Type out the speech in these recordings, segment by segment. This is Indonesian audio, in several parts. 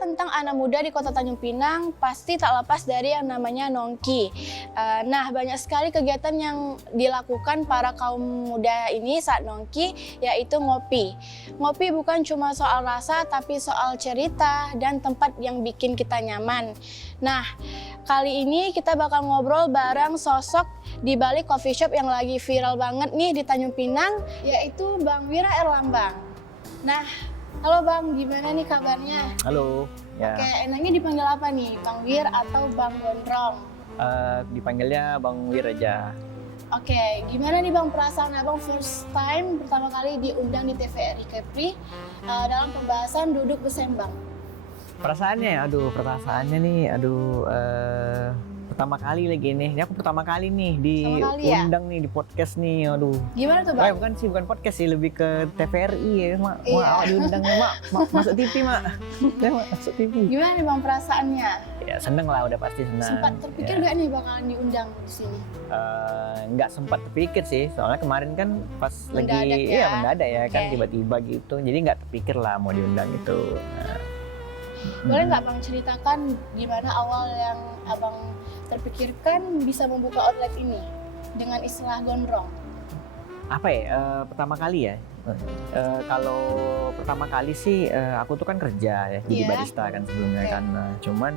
tentang anak muda di Kota Tanjung Pinang, pasti tak lepas dari yang namanya nongki. Nah, banyak sekali kegiatan yang dilakukan para kaum muda ini saat nongki, yaitu ngopi. Ngopi bukan cuma soal rasa, tapi soal cerita dan tempat yang bikin kita nyaman. Nah, kali ini kita bakal ngobrol bareng sosok di balik coffee shop yang lagi viral banget nih di Tanjung Pinang, yaitu Bang Wira Erlambang. Nah, halo Bang, gimana nih kabarnya? Halo. Ya. Oke, enaknya dipanggil apa nih? Bang Wir atau Bang Gondrong? Dipanggilnya Bang Wir aja. Oke, gimana nih Bang perasaan Abang first time pertama kali diundang di TVRI Kepri dalam pembahasan duduk bersembang? Perasaannya pertama kali lagi nih. Ini aku pertama kali nih diundang nih di podcast nih. Aduh. Gimana tuh Bang? Bukan podcast sih, lebih ke TVRI ya, Mak. Iya. Awak diundang Mak. Masuk TV, Mak. Ya, Mak, masuk TV. Gimana nih Bang perasaannya? Ya, seneng lah, udah pasti senang. Sempat terpikir ya. gak nih bakalan diundang di sini? Nggak sempat terpikir sih, soalnya kemarin kan pas Mendadak lagi ya? mendadak ya kan, Oke. tiba-tiba gitu. Jadi nggak terpikir lah mau diundang itu. Boleh nggak Bang ceritakan gimana awal yang Abang terpikirkan bisa membuka outlet ini dengan istilah gondrong? Apa ya, pertama kali ya, kalau pertama kali sih aku tuh kan kerja ya, jadi Iya. barista kan sebelumnya Oke. kan. Nah, cuman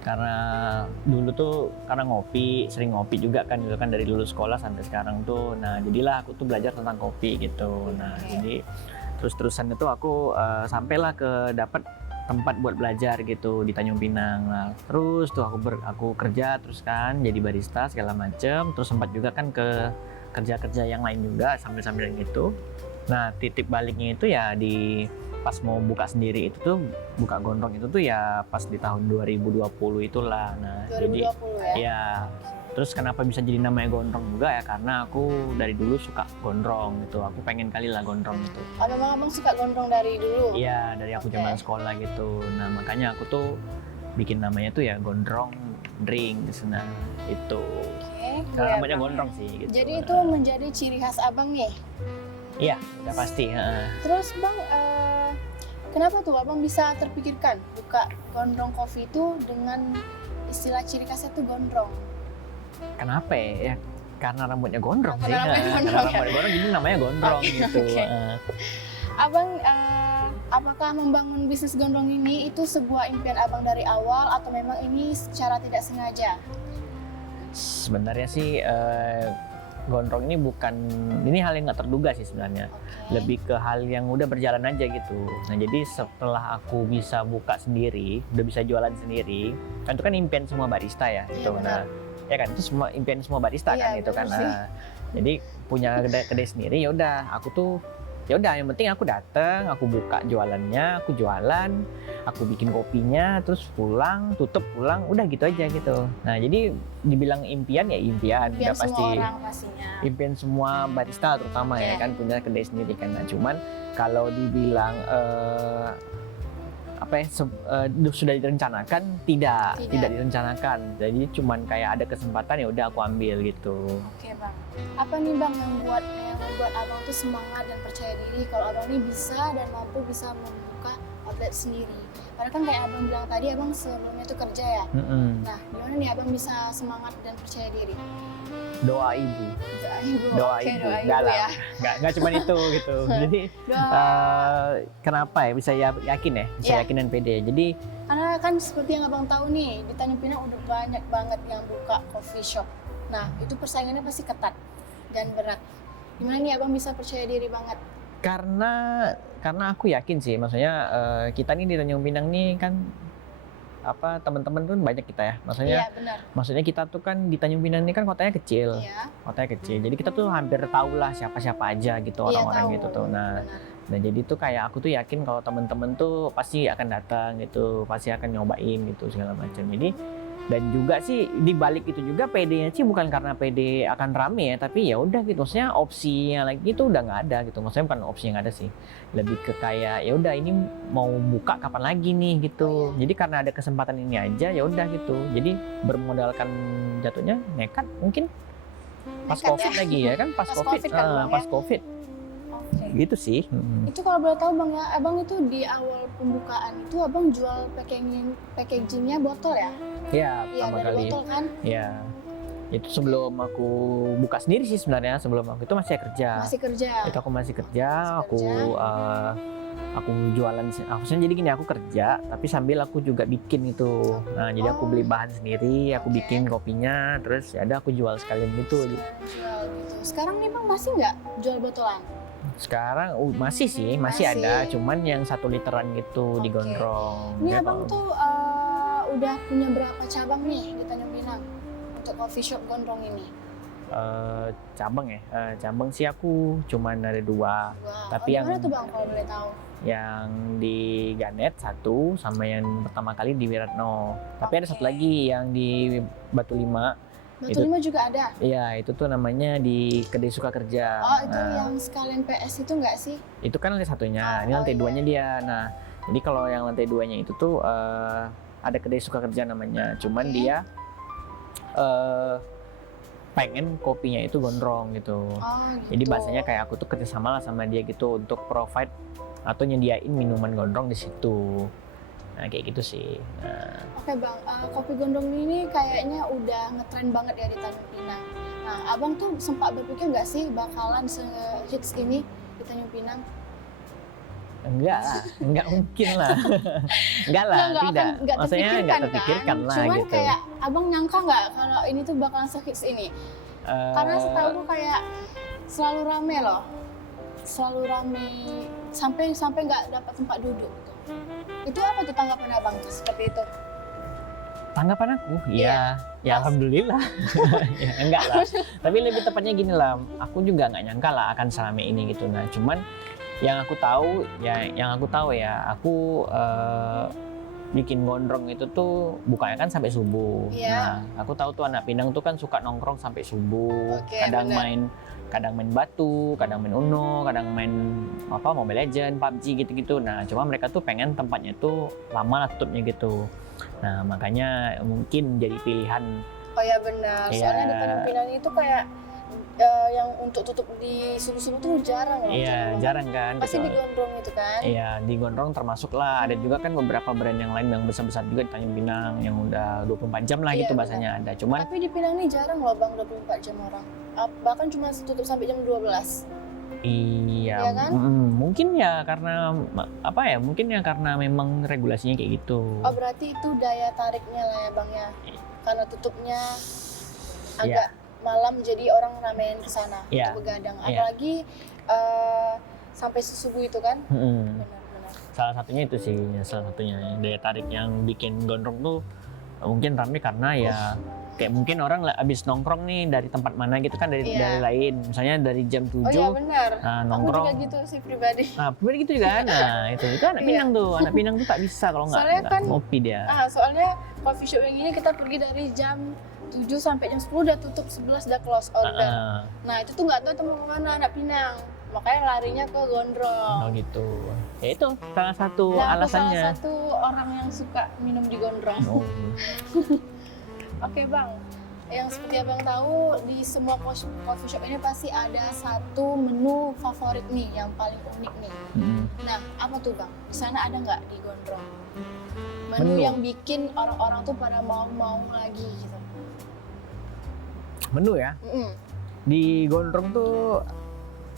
karena dulu tuh karena sering ngopi juga kan gitu kan, dari lulus sekolah sampai sekarang tuh. Nah, jadilah aku tuh belajar tentang kopi gitu. Nah, Oke. jadi terus-terusan itu aku sampailah ke dapat tempat buat belajar gitu di Tanjung Pinang. Nah, terus tuh aku kerja terus kan jadi barista segala macem. Terus sempat juga kan ke kerja-kerja yang lain juga sambil-sambil gitu. Nah, titik baliknya itu ya di pas mau buka sendiri itu tuh, buka gondrong itu tuh ya pas di tahun 2020 itulah. Nah, 2020 ya? ya. Terus kenapa bisa jadi namanya gondrong juga ya, karena aku dari dulu suka gondrong gitu. Aku pengen kali lah gondrong itu. Oh, memang Abang suka gondrong dari dulu? Iya, dari aku Oke. zaman sekolah gitu. Nah, makanya aku tuh bikin namanya tuh ya gondrong drinks. Nah, itu. Oke, Karena iya, namanya Bang. gondrong sih gitu. Jadi itu menjadi ciri khas Abang nih? Iya, udah pasti. Terus Bang, kenapa tuh Abang bisa terpikirkan buka gondrong coffee itu dengan istilah ciri khasnya tuh gondrong? Kenapa ya? Karena rambutnya gondrong sih. Karena rambutnya Karena gondrong ya? rambutnya gondrong jadi namanya gondrong Oke, gitu. oke. Abang, apakah membangun bisnis gondrong ini itu sebuah impian Abang dari awal atau memang ini secara tidak sengaja? Sebenarnya sih gondrong ini hal yang nggak terduga sih sebenarnya. Oke. Lebih ke hal yang udah berjalan aja gitu. Nah, jadi setelah aku bisa buka sendiri, udah bisa jualan sendiri, kan itu kan impian semua barista ya Iya, gitu. benar. Nah, ya kan itu semua impian semua barista kan Iya, itu kan. benar sih. Nah, jadi punya kedai sendiri, ya udah aku tuh ya udah yang penting aku datang, aku buka jualannya, aku jualan, aku bikin kopinya, terus tutup pulang, udah gitu aja gitu. Nah, jadi dibilang impian ya impian, Impian udah semua pasti orang pastinya. impian semua barista terutama ya Oke. kan, punya kedai sendiri kan. Nah, cuman kalau dibilang sudah direncanakan, tidak direncanakan. Jadi cuman kayak ada kesempatan ya udah aku ambil gitu. Oke Bang, apa nih Bang yang membuat Abang tuh semangat dan percaya diri kalau Abang ini bisa dan mampu bisa membuka outlet sendiri? Padahal kan kayak Abang bilang tadi, Abang sebelumnya tuh kerja ya. Nah, gimana nih Abang bisa semangat dan percaya diri? Doa ibu, Doa ibu, doa oke, ibu, doa ibu dalam. ya. Nggak cuma itu gitu. Jadi Doa. kenapa ya bisa yakin ya, bisa Iya. yakin dan pede. Jadi Karena kan seperti yang Abang tahu nih, di Tanjung Pinang udah banyak banget yang buka coffee shop. Nah, itu persaingannya pasti ketat dan berat. Gimana nih Abang bisa percaya diri banget? karena aku yakin sih, maksudnya kita nih di Tanjung Pinang nih kan teman-teman kan banyak kita ya, Iya, benar. maksudnya kita tuh kan di Tanjung Pinang ini kan kotanya kecil. Iya. Jadi kita tuh hampir tahu lah siapa-siapa aja gitu, Iya, orang-orang tahu. gitu tuh. Benar. Nah, jadi tuh kayak aku tuh yakin kalau temen-temen tuh pasti akan datang gitu, pasti akan nyobain gitu segala macam. Jadi dan juga sih di balik itu juga PD-nya sih bukan karena PD akan rame ya, tapi ya udah gitu, maksudnya opsinya lagi itu udah nggak ada gitu. Maksudnya bukan opsi yang ada sih, lebih ke kayak ya udah ini mau buka kapan lagi nih gitu. Jadi karena ada kesempatan ini aja ya udah gitu. Jadi bermodalkan jatuhnya nekat mungkin pas Nekat COVID ya? lagi ya kan, pas Pas COVID, COVID kan, Bang, ya? pas COVID. Oke. gitu sih. Itu kalau boleh tahu Bang ya, Abang itu di awal pembukaan itu Abang jual packagingnya botol ya? Ya, Iya, pertama dari kali. botol kan? Ya, itu sebelum aku buka sendiri sih sebenarnya. Sebelum aku itu masih kerja. Masih kerja. Itu aku masih kerja. Masih Aku jualan. Maksudnya jadi gini, aku kerja, tapi sambil aku juga bikin itu. Nah, jadi aku beli bahan sendiri, aku Oke. bikin kopinya, terus ya ada aku jual sekalian gitu. Jual gitu. Sekarang nih Bang masih nggak jual botolan? Sekarang masih sih, masih Masih. ada, cuman yang 1 literan gitu Oke. digondrong. Ini Ya, Abang kalau- tuh udah punya berapa cabang nih di Tanjung Pinang untuk coffee shop gondrong ini? cabang ya, cabang sih aku cuman ada 2. Wah, Tapi di mana yang- tuh Bang kalau boleh tahu? Yang di Ganet 1 sama yang pertama kali di Wiratno. Tapi ada Oke. satu lagi yang di Batu 5. Batu Itu- Lima juga ada? Iya, itu tuh namanya di Kedai Suka Kerja. Oh itu Nah, yang sekalian PS itu nggak sih? itu kan lantai 1-nya, ini Oh, lantai iya. 2-nya dia. Nah, jadi kalau yang lantai 2-nya itu tuh ada Kedai Suka Kerja namanya. Cuman Oke. dia pengen kopinya itu gondrong gitu. Oh gitu. Jadi bahasanya kayak aku tuh kerjasama lah sama dia gitu untuk provide atau nyediain minuman gondrong di situ. Nah kayak gitu sih. Nah, Oke Bang, kopi gondrong ini kayaknya udah ngetren banget ya di Tanjung Pinang. Nah Abang tuh sempat berpikir nggak sih bakalan se-hits ini di Tanjung Pinang? enggak lah, enggak mungkin lah. Enggak lah, tidak. Maksudnya enggak terpikirkan lah Cuman gitu. kayak Abang nyangka nggak kalau ini tuh bakalan se-hits ini? Karena setahu aku kayak selalu rame loh. Selalu rame sampai nggak dapat tempat duduk gitu. Itu apa tuh tanggapan Abang tuh seperti itu? Tanggapan aku, Iya. ya Pas. alhamdulillah. Ya, enggak lah. Tapi lebih tepatnya gini lah, aku juga nggak nyangka lah akan selame ini gitu. Nah, cuman yang aku tahu ya, aku bikin gondrong itu tuh bukanya kan sampai subuh. Iya. Nah, aku tahu tuh anak Pinang tuh kan suka nongkrong sampai subuh. Oke, kadang benar. main batu, kadang main Uno, kadang main Mobile Legend, PUBG gitu-gitu. Nah, cuma mereka tuh pengen tempatnya tuh lama lah tutupnya gitu. Nah, makanya mungkin jadi pilihan. Oh ya benar. Iya. Soalnya di Tanjung Pinang itu kayak yang untuk tutup di subuh-subuh tuh jarang loh. Iya, jarang kan. Pasti gitu. di gondrong itu kan. Iya, di gondrong termasuk lah. Ada juga kan beberapa brand yang lain yang besar-besar juga di Tanjung Pinang yang udah 24 jam lah Iya, gitu benar. bahasanya ada. Cuman Tapi di Pinang ini jarang loh Bang 24 jam orang. Bahkan cuma tutup sampai jam 12. iya, Iya kan? mungkin ya karena mungkin ya karena memang regulasinya kayak gitu. Oh berarti itu daya tariknya lah ya Bang ya. Karena tutupnya Iya. agak malam jadi orang ramein ke sana Iya. untuk begadang. Iya. Apalagi sampai subuh itu kan. Mm-mm. Benar-benar. Salah satunya itu sih, salah satunya daya tarik yang bikin gondrong tuh mungkin rame karena ya kayak mungkin orang abis nongkrong nih dari tempat mana gitu kan dari Iya. lain, misalnya dari jam 7 Oh iya benar. nah, Aku nongkrong. juga gitu sih pribadi. Nah, bener gitu juga. Nah, itu anak Iya. Pinang tuh. Anak Pinang tuh tak bisa kalau Soalnya nggak kan- ngopi dia. Soalnya coffee shop yang ini kita pergi dari jam 7 sampai jam 10 udah tutup, 11 udah close order. Heeh. Nah itu tuh nggak tahu teman kemana anak Pinang. Makanya larinya ke gondrong. Oh gitu. Ya itu salah satu Nah, aku alasannya. salah satu orang yang suka minum di gondrong. Oh, Oke Bang, yang seperti Abang tahu di semua coffee shop ini pasti ada satu menu favorit nih yang paling unik nih. mm. Nah, apa tuh Bang? Di sana ada nggak di gondrong? Menu Menu? yang bikin orang-orang tuh pada mau lagi gitu. Menu ya. Mm-mm. Di Gondrong tuh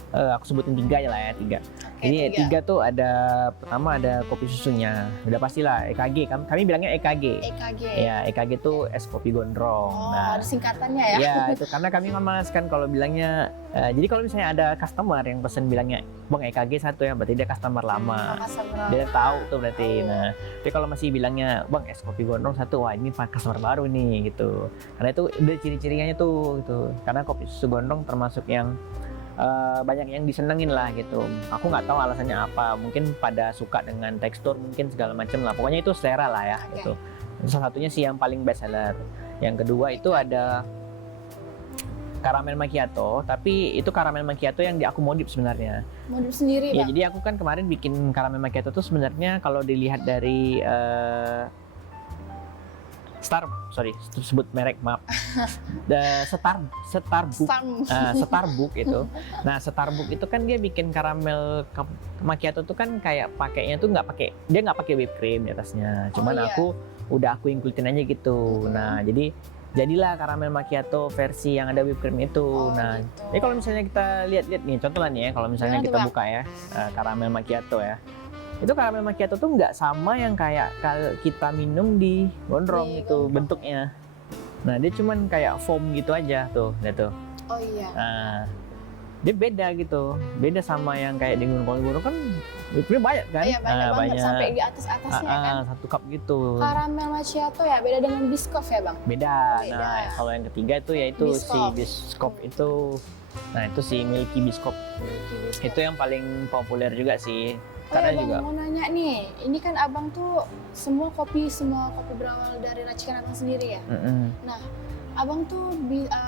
aku sebutin 3 ya lah ya, 3. Oke, Ini 3 tuh ada, pertama ada kopi susunya. Udah pastilah EKG. Kami bilangnya EKG. EKG. Ya, EKG tuh es kopi gondrong. Oh, Nah, ada singkatannya ya? ya itu karena kami memalaskan kalau bilangnya. Jadi kalau misalnya ada customer yang pesen bilangnya, Bang EKG 1 ya, berarti dia customer lama. Dia tahu tuh berarti. Oh. Nah, tapi kalau masih bilangnya Bang es kopi gondrong 1, wah ini customer baru nih gitu. Karena itu udah ciri-cirinya tuh gitu. Karena kopi susu gondrong termasuk yang banyak yang disenengin lah gitu. Aku nggak tahu alasannya apa. Mungkin pada suka dengan tekstur, mungkin segala macam lah. Pokoknya itu selera lah ya Oke. gitu. Itu salah satunya sih yang paling best seller. Yang kedua itu ada karamel macchiato, tapi itu karamel macchiato yang diakomodir sebenarnya. Modul sendiri Ya, Bang? jadi aku kan kemarin bikin karamel macchiato tuh sebenarnya kalau dilihat dari sebut merek, maaf. Starbucks. Starbucks itu. Nah, Starbucks itu kan dia bikin karamel macchiato tuh kan kayak pakainya tuh nggak pakai whipped cream di atasnya. Cuman iya. aku include-in aja gitu. Nah, jadilah karamel macchiato versi yang ada whipped cream itu. Nah, gitu. jadi kalau misalnya kita lihat nih, contoh lah nih ya, kalau misalnya Gimana kita tuh, buka ya karamel macchiato ya. Itu karamel macchiato tuh nggak sama yang kayak kalau kita minum di gondrong Di gitu gondrong. bentuknya. Nah, dia cuman kayak foam gitu aja tuh, lihat tuh. Oh iya. Nah, dia beda gitu, beda sama yang kayak di gondrong kan whipped banyak kan? Iya, banyak banget sampai di atas-atasnya kan. Satu cup gitu. Karamel macchiato ya, beda dengan Biscoff ya Bang? Beda. Beda. Nah, kalau yang ketiga itu yaitu si Biscoff. Biscoff itu. Nah, itu si Milky Biscoff. Itu yang paling populer juga sih. Karena Bang, juga mau nanya nih, ini kan Abang tuh semua kopi berawal dari racikan Abang sendiri ya? Nah, Abang tuh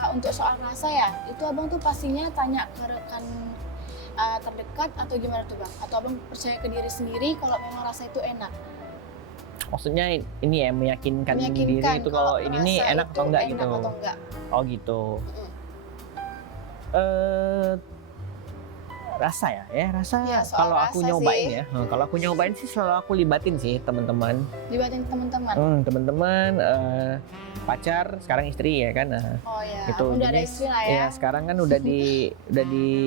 untuk soal rasa ya, itu Abang tuh pastinya tanya ke rekan terdekat atau gimana tuh Bang? Atau Abang percaya ke diri sendiri kalau memang rasa itu enak? maksudnya ini ya meyakinkan diri itu kalau ini nih rasa enak itu atau enggak enak gitu. atau enggak. Oh gitu. Rasa ya, rasa Iya, soal kalau aku rasa nyobain sih. ya, kalau aku nyobain sih selalu aku libatin sih teman-teman. Libatin teman-teman. Teman-teman, pacar, sekarang istri ya kan. Nah, Oh ya, gitu. udah ada Jadi, istri lah ya. ya sekarang kan udah di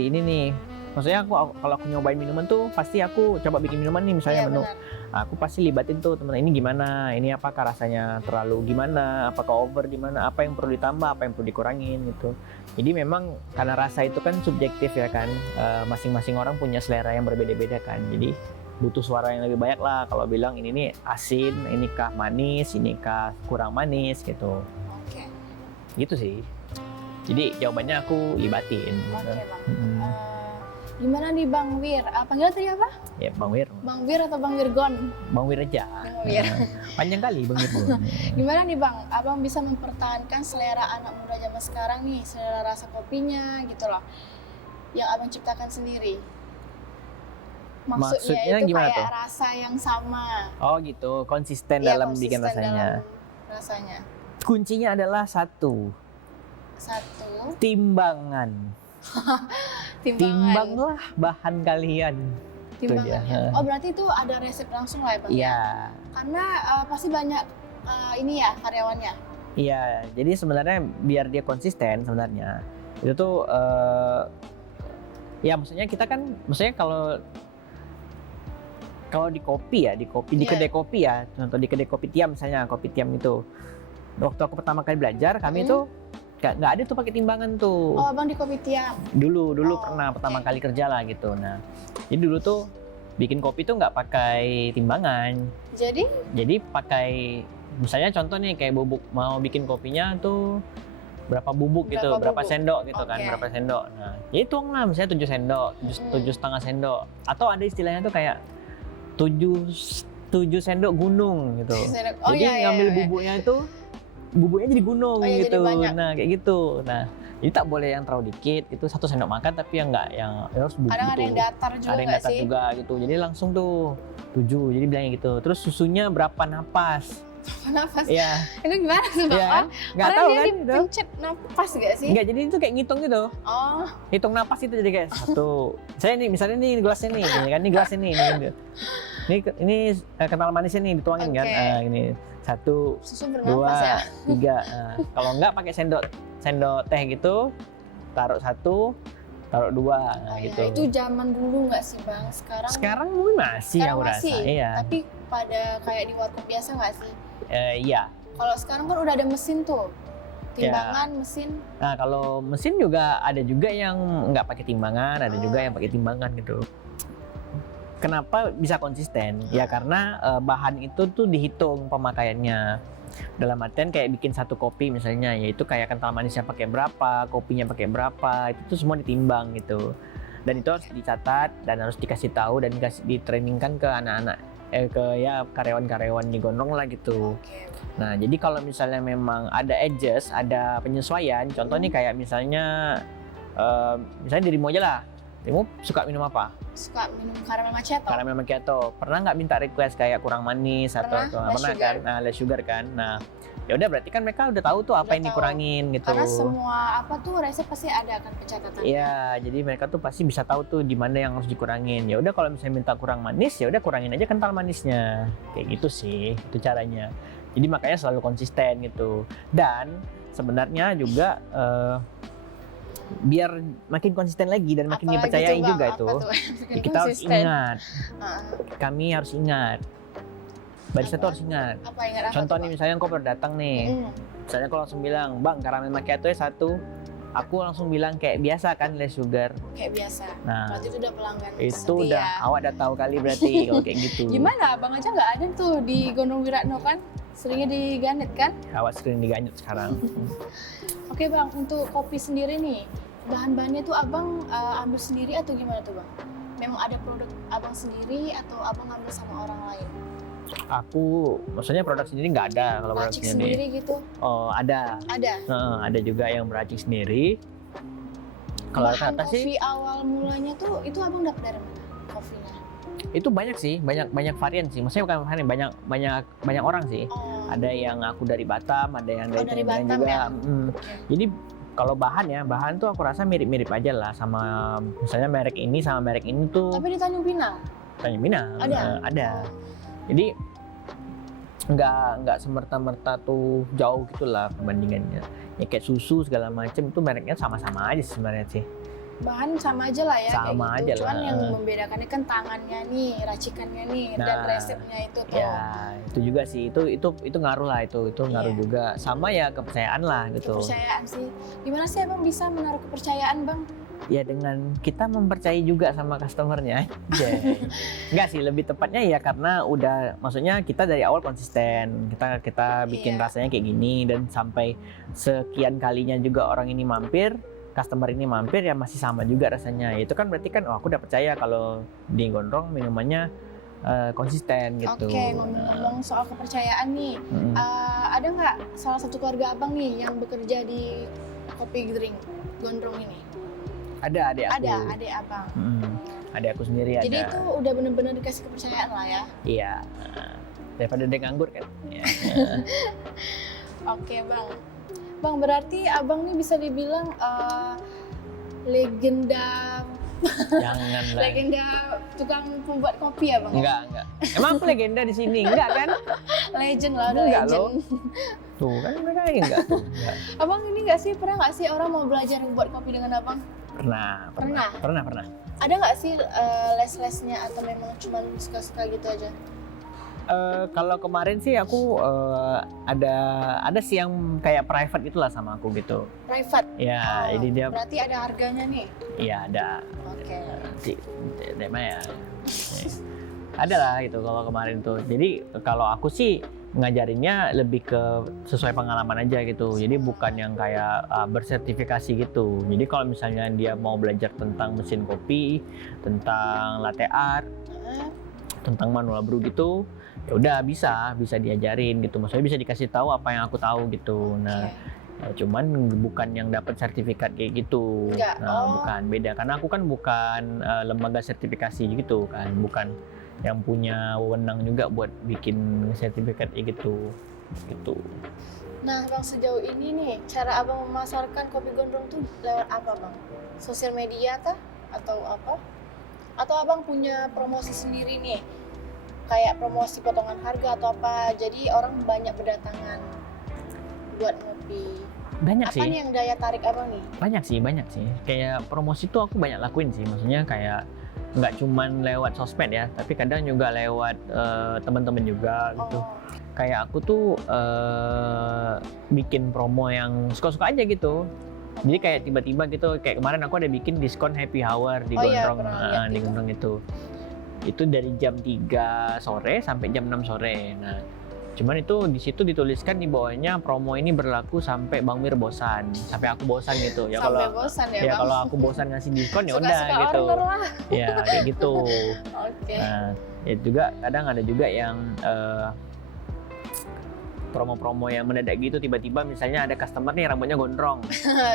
ini nih. Maksudnya kalau aku nyobain minuman tuh pasti aku coba bikin minuman nih misalnya Iya, menu. benar. Aku pasti libatin tuh teman ini gimana, ini apakah rasanya terlalu gimana, apakah over gimana, apa yang perlu ditambah, apa yang perlu dikurangin gitu. Jadi memang karena rasa itu kan subjektif ya kan, masing-masing orang punya selera yang berbeda-beda kan. Jadi butuh suara yang lebih banyak lah kalau bilang ini nih asin, ini kah manis, ini kah kurang manis gitu. Oke. Gitu sih. Jadi jawabannya aku libatin. Oke, Gitu. Bang. Gimana nih Bang Wir? Panggilan tadi apa? Ya Bang Wir. Bang Wir atau Bang Wirgon? Bang Wir aja. Bang Wir. Panjang kali Bang Wir. Gimana nih Bang? Abang bisa mempertahankan selera anak muda zaman sekarang nih, selera rasa kopinya gitu loh, yang Abang ciptakan sendiri. Maksudnya itu gimana kayak tuh? rasa yang sama. Oh gitu, konsisten Iya, dalam bikin konsisten rasanya. dalam rasanya. Kuncinya adalah satu, Satu, timbangan. Timbanglah bahan kalian. timbangannya. dia. Oh berarti itu ada resep langsung lah ya Bang? Iya, Karena pasti banyak ini ya karyawannya. iya. Jadi sebenarnya biar dia konsisten sebenarnya itu tuh ya maksudnya kita kan, maksudnya kalau di kopi ya, di Iya. kedai kopi ya, contoh di kedai kopi Tiam misalnya, kopi Tiam itu. Waktu aku pertama kali belajar, kami tuh nggak ada tuh pakai timbangan tuh. Oh Abang di kopi Tiam. Dulu Oh, pernah pertama oke. kali kerja lah gitu. Nah, jadi dulu tuh bikin kopi tuh nggak pakai timbangan. Jadi pakai misalnya contoh nih kayak bubuk, mau bikin kopinya tuh berapa bubuk gitu, Berapa berapa bubuk? sendok gitu kan, Oke. berapa sendok. Nah, ya hitung lah misalnya 7 sendok, 7,5 sendok. Atau ada istilahnya tuh kayak 7 sendok gunung gitu. Oh, Jadi iya, ngambil iya. bubuknya itu, bubuknya jadi gunung Oh, iya, jadi gitu. banyak. Nah, kayak gitu. Nah, jadi tak boleh yang terlalu dikit, itu 1 sendok makan, tapi yang nggak yang harus bubuk Kadang gitu. ada yang datar juga Ada yang nggak datar sih? juga gitu. Jadi langsung tuh 7, jadi bilangnya gitu. Terus susunya berapa napas? Nafas. Iya, Itu gimana sih Bang? iya kan? Nggak Karena tahu dia kan itu? dipencet nafas gak sih? Enggak, jadi itu kayak ngitung gitu. Oh, Hitung napas itu jadi kayak 1. Saya nih misalnya nih gelasnya nih, ini kan ini gelasnya nih, ini kental manisnya nih dituangin kan. Oke. Nah, ini 1, susu 2, bernafas ya? 3. Nah, kalau enggak pakai sendok teh gitu, taruh 1, taruh 2, nah Oh, ya, gitu. itu zaman dulu nggak sih Bang? Sekarang mungkin masih sekarang aku masih. rasa. Iya. Tapi pada kayak di warkop biasa nggak sih? Iya. Kalau sekarang kan udah ada mesin tuh, timbangan mesin. Nah, kalau mesin juga ada juga yang nggak pakai timbangan, ada juga yang pakai timbangan gitu. Kenapa bisa konsisten? Ya karena bahan itu tuh dihitung pemakaiannya. Dalam artian kayak bikin 1 kopi misalnya, yaitu kayak kental manisnya pakai berapa, kopinya pakai berapa, itu tuh semua ditimbang gitu. Dan itu harus dicatat dan harus dikasih tahu dan ditrainingkan ke anak-anak, ke ya karyawan-karyawan di gondrong lah gitu. Oke. Nah, jadi kalau misalnya memang ada adjust, ada penyesuaian, contoh nih kayak misalnya dirimu aja lah. Dirimu suka minum apa? Suka minum karamel macchiato. Karamel macchiato. Pernah nggak minta request kayak kurang manis atau Pernah, less pernah sugar. kan? Nah, less sugar kan. Nah, ya udah berarti kan mereka udah tahu tuh apa Udah yang tahu. dikurangin gitu. Karena semua apa tuh resep pasti ada kan pencatatannya. Iya, jadi mereka tuh pasti bisa tahu tuh di mana yang harus dikurangin. Ya udah kalau misalnya minta kurang manis, ya udah kurangin aja kental manisnya. Kayak gitu sih, itu caranya. Jadi makanya selalu konsisten gitu. Dan sebenarnya juga biar makin konsisten lagi dan makin Apalagi dipercayai tuh, Bang? juga Apa itu. tuh yang bikin Ya, kita harus konsisten? ingat, Heeh. kami harus ingat. Barista Apa? tuh harus ingat. Apa ingat apa Contoh tuh, nih Bang? misalnya kau baru datang nih. Misalnya aku langsung bilang, "Bang, caramel macchiato-nya 1." Aku langsung bilang kayak biasa kan, less sugar. Kayak biasa. Nah, Berarti itu udah pelanggan itu setia. udah awak udah tahu kali berarti kalau kayak gitu. Gimana? Abang aja nggak ada tuh di Gondong Wiratno kan? Seringnya di Ganet kan? Awak sering diganyut sekarang. Oke Bang, untuk kopi sendiri nih, bahan-bahannya tuh Abang ambil sendiri atau gimana tuh Bang? Memang ada produk Abang sendiri atau Abang ambil sama orang lain? Aku, maksudnya produk sendiri nggak ada kalau produk Racik sendiri. sendiri gitu? Oh, ada. Ada? Ada juga yang meracik sendiri. Kalau Bahan rata-rata kopi sih, awal mulanya tuh, itu Abang dapat dari mana kopinya? itu banyak sih, banyak varian sih. Maksudnya bukan varian, banyak orang sih. Oh, Ada yang aku dari Batam, ada yang dari dari Tangerang Batam juga. ya? Mm. Jadi kalau bahan tuh aku rasa mirip-mirip aja lah sama misalnya merek ini sama merek ini tuh. Tapi di Tanjung Pinang? Tanjung Pinang ada. Oh. Jadi nggak semerta-merta tuh jauh gitulah perbandingannya. Ya kayak susu segala macam itu mereknya sama-sama aja sebenarnya sih. Bahan sama aja lah ya, Sama kayak gitu. aja Cuman lah. yang membedakannya kan tangannya nih, racikannya nih, dan Nah, resepnya itu tuh. Ya itu juga sih, itu ngaruh lah itu ngaruh Iya. juga. Sama ya kepercayaan lah gitu. Kepercayaan sih. Gimana sih Abang bisa menaruh kepercayaan Bang? Ya dengan kita mempercayai juga sama customernya. Enggak sih, lebih tepatnya ya karena udah, maksudnya kita dari awal konsisten. Kita bikin Iya. rasanya kayak gini dan sampai sekian kalinya juga orang ini mampir, customer ini mampir ya masih sama juga rasanya. Itu kan berarti kan aku udah percaya kalau di Gondrong minumannya konsisten gitu. Oke, ngomong-ngomong soal kepercayaan nih, Mm. ada nggak salah satu keluarga Abang nih yang bekerja di Kopi Drink Gondrong ini? Ada adik aku. Ada, adik Abang. Adik aku sendiri ada. Jadi itu udah bener-bener dikasih kepercayaan lah ya. Iya. Daripada dia nganggur kan. Ya. Oke Bang. Bang, berarti Abang nih bisa dibilang legenda Janganlah. legenda tukang pembuat kopi ya Bang? Enggak. Emang aku legenda di sini? Enggak kan? Legend lah, udah Enggak legend. Tuh kan mereka lagi enggak tuh. Enggak. Abang ini nggak sih, pernah nggak sih orang mau belajar membuat kopi dengan Abang? Pernah. Ada nggak sih les-lesnya atau memang cuma suka-suka gitu aja? Kalau kemarin sih aku ada sih yang kayak private itulah sama aku gitu. Private? Ya, jadi dia Berarti ada harganya nih? iya ada. Oke. Di mana ya? Ada lah gitu kalau kemarin tuh. Jadi kalau aku sih ngajarinnya lebih ke sesuai pengalaman aja gitu. Jadi bukan yang kayak bersertifikasi gitu. Jadi kalau misalnya dia mau belajar tentang mesin kopi, tentang latte art, tentang manual brew gitu, ya udah bisa diajarin gitu. Maksudnya bisa dikasih tahu apa yang aku tahu gitu. Nah, ya cuman bukan yang dapat sertifikat kayak gitu. Enggak. Nah, bukan, beda karena aku kan bukan lembaga sertifikasi gitu kan, bukan yang punya wewenang juga buat bikin sertifikat kayak gitu. Nah, Bang, sejauh ini nih, cara Abang memasarkan kopi Gondrong tuh lewat apa, Bang? Sosial media kah? Atau apa? Atau Abang punya promosi sendiri nih? Kayak promosi potongan harga atau apa? Jadi orang banyak berdatangan buat ngopi. Banyak Apa sih. nih yang daya tarik Abang nih? Banyak sih. Kayak promosi tuh aku banyak lakuin sih. Maksudnya kayak nggak cuman lewat sosmed ya, tapi kadang juga lewat teman-teman juga gitu. Oh, Kayak aku tuh bikin promo yang suka-suka aja gitu. Jadi kayak tiba-tiba gitu, kayak kemarin aku ada bikin diskon happy hour di Oh iya, Gondrong, pernah lihat di itu. Gondrong itu. Itu dari jam 3 sore sampai jam 6 sore. Nah, cuman itu di situ dituliskan di bawahnya promo ini berlaku sampai Bang Mir bosan, sampai aku bosan gitu. Ya sampai kalau bosan ya, ya Bang? kalau aku bosan ngasih diskon ya udah Suka-suka gitu. order lah. Ya kayak gitu. Oke. Nah, ya juga kadang ada juga yang promo-promo yang mendadak gitu, tiba-tiba misalnya ada customer nih rambutnya gondrong.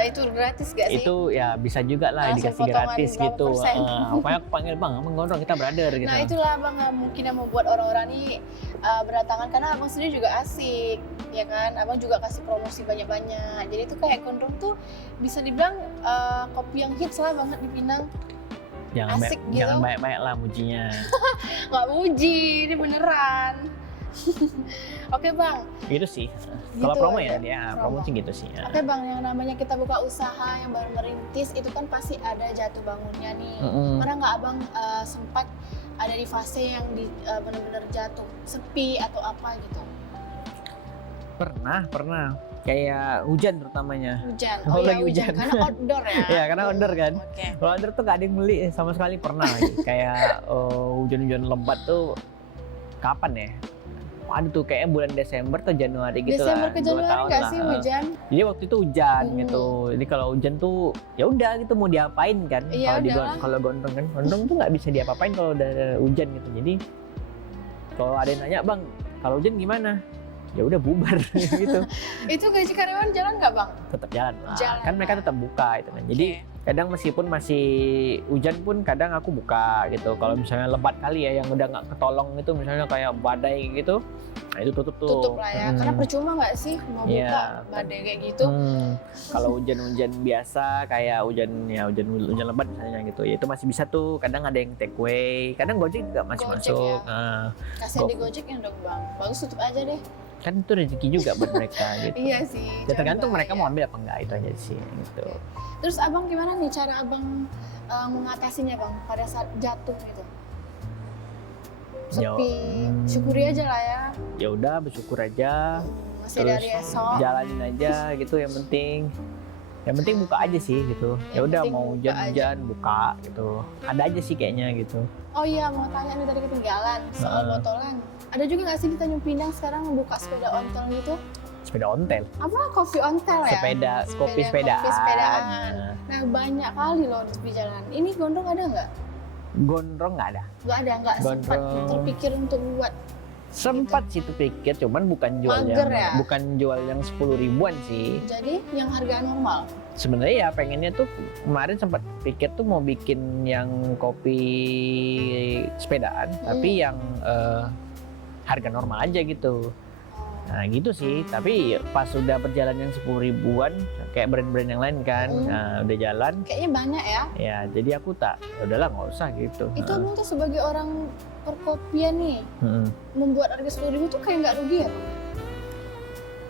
Itu gratis gak sih? Itu ya bisa juga lah Langsung dikasih potongan gratis berapa gitu. persen? Pokoknya aku panggil bang, abang gondrong, kita brother gitu. Nah itulah bang mungkin yang membuat orang-orang ini berdatangan, karena abang sendiri juga asik, ya kan? Abang juga kasih promosi banyak-banyak. Jadi itu kayak gondrong tuh bisa dibilang kopi yang hits lah banget di Pinang. Jangan asik gitu. jangan banyak-banyak lah mujinya. Nggak muji, ini beneran. Oke bang. Gitu sih. Gitu Kalau promo aja. ya dia Promo. promo sih gitu sih. Ya. Oke bang, yang namanya kita buka usaha yang baru merintis itu kan pasti ada jatuh bangunnya nih. Mm-mm. Pernah nggak abang sempat ada di fase yang benar-benar jatuh, sepi atau apa gitu? Pernah. Kayak hujan terutamanya. Hujan. Oh, iya lagi hujan. karena outdoor ya. Iya, karena outdoor kan. Oke. Kalau outdoor tuh gak ada yang beli sama sekali pernah. Kayak hujan-hujan lebat tuh kapan ya? Waduh tuh kayaknya bulan Desember atau Januari gitu Desember lah. ke 2 Januari tahun nggak lah. sih hujan? Jadi waktu itu hujan Hmm. gitu. Jadi kalau hujan tuh ya udah gitu mau diapain kan? Iya, udahlah. Kalau gondrong kan, gondrong tuh nggak bisa diapa-apain kalau udah hujan gitu. Jadi kalau ada yang nanya bang, kalau hujan gimana? Ya udah bubar gitu. Itu gaji karyawan jalan nggak bang? Tetap jalan. Lah. Jalan. Kan mereka tetap buka itu kan. Jadi kadang meskipun masih hujan pun kadang aku buka gitu. Kalau misalnya lebat kali ya yang udah nggak ketolong itu misalnya kayak badai gitu, nah itu tutup tuh. Tutup lah ya. Karena percuma nggak sih mau buka Iya. badai kayak gitu? Kalau hujan-hujan biasa kayak hujan lebat misalnya gitu, ya itu masih bisa tuh. Kadang ada yang take away, kadang Gojek juga masih Gojek masuk. ya. Nah, Kasihan di Gojek yang dong bang. Bagus tutup aja deh. kan itu rezeki juga buat mereka gitu. Iya sih. Ya tergantung jangan mereka bahaya. mau ambil apa enggak itu aja sih gitu. Terus abang gimana nih cara abang mengatasinya bang pada saat jatuh gitu? Yo, Sepi, syukuri aja lah ya. Ya udah bersyukur aja. Masih Terus dari esok. jalanin aja gitu yang penting buka aja sih gitu. Ya Yang udah penting mau buka hujan-hujan buka gitu. Ada aja sih kayaknya gitu. Oh iya mau tanya nih tadi ketinggalan soal Nah. botolan. Ada juga nggak sih di Tanjung Pinang sekarang membuka sepeda ontel gitu? Sepeda ontel, Apa coffee ontel ya? kopi sepedaan. Kopi sepedaan. Nah, Nah banyak kali loh di jalan. Ini gondrong ada nggak? gondrong nggak ada. Nggak sempat Gondrong. terpikir untuk buat. Sempat sih terpikir, cuman bukan jual Mager yang ya? bukan jual yang 10 ribuan sih. Jadi yang harga normal. Sebenarnya ya pengennya tuh kemarin sempat pikir tuh mau bikin yang kopi sepedaan, tapi yang harga normal aja gitu. Nah gitu sih, tapi pas sudah berjalan yang 10 ribuan kayak brand-brand yang lain kan, nah, udah jalan, Kayaknya banyak ya. ya jadi aku tak, ya udahlah nggak usah gitu. Itu abang tuh sebagai orang perkopian nih, Mm-mm. membuat harga 10.000 tuh kayak nggak rugi ya?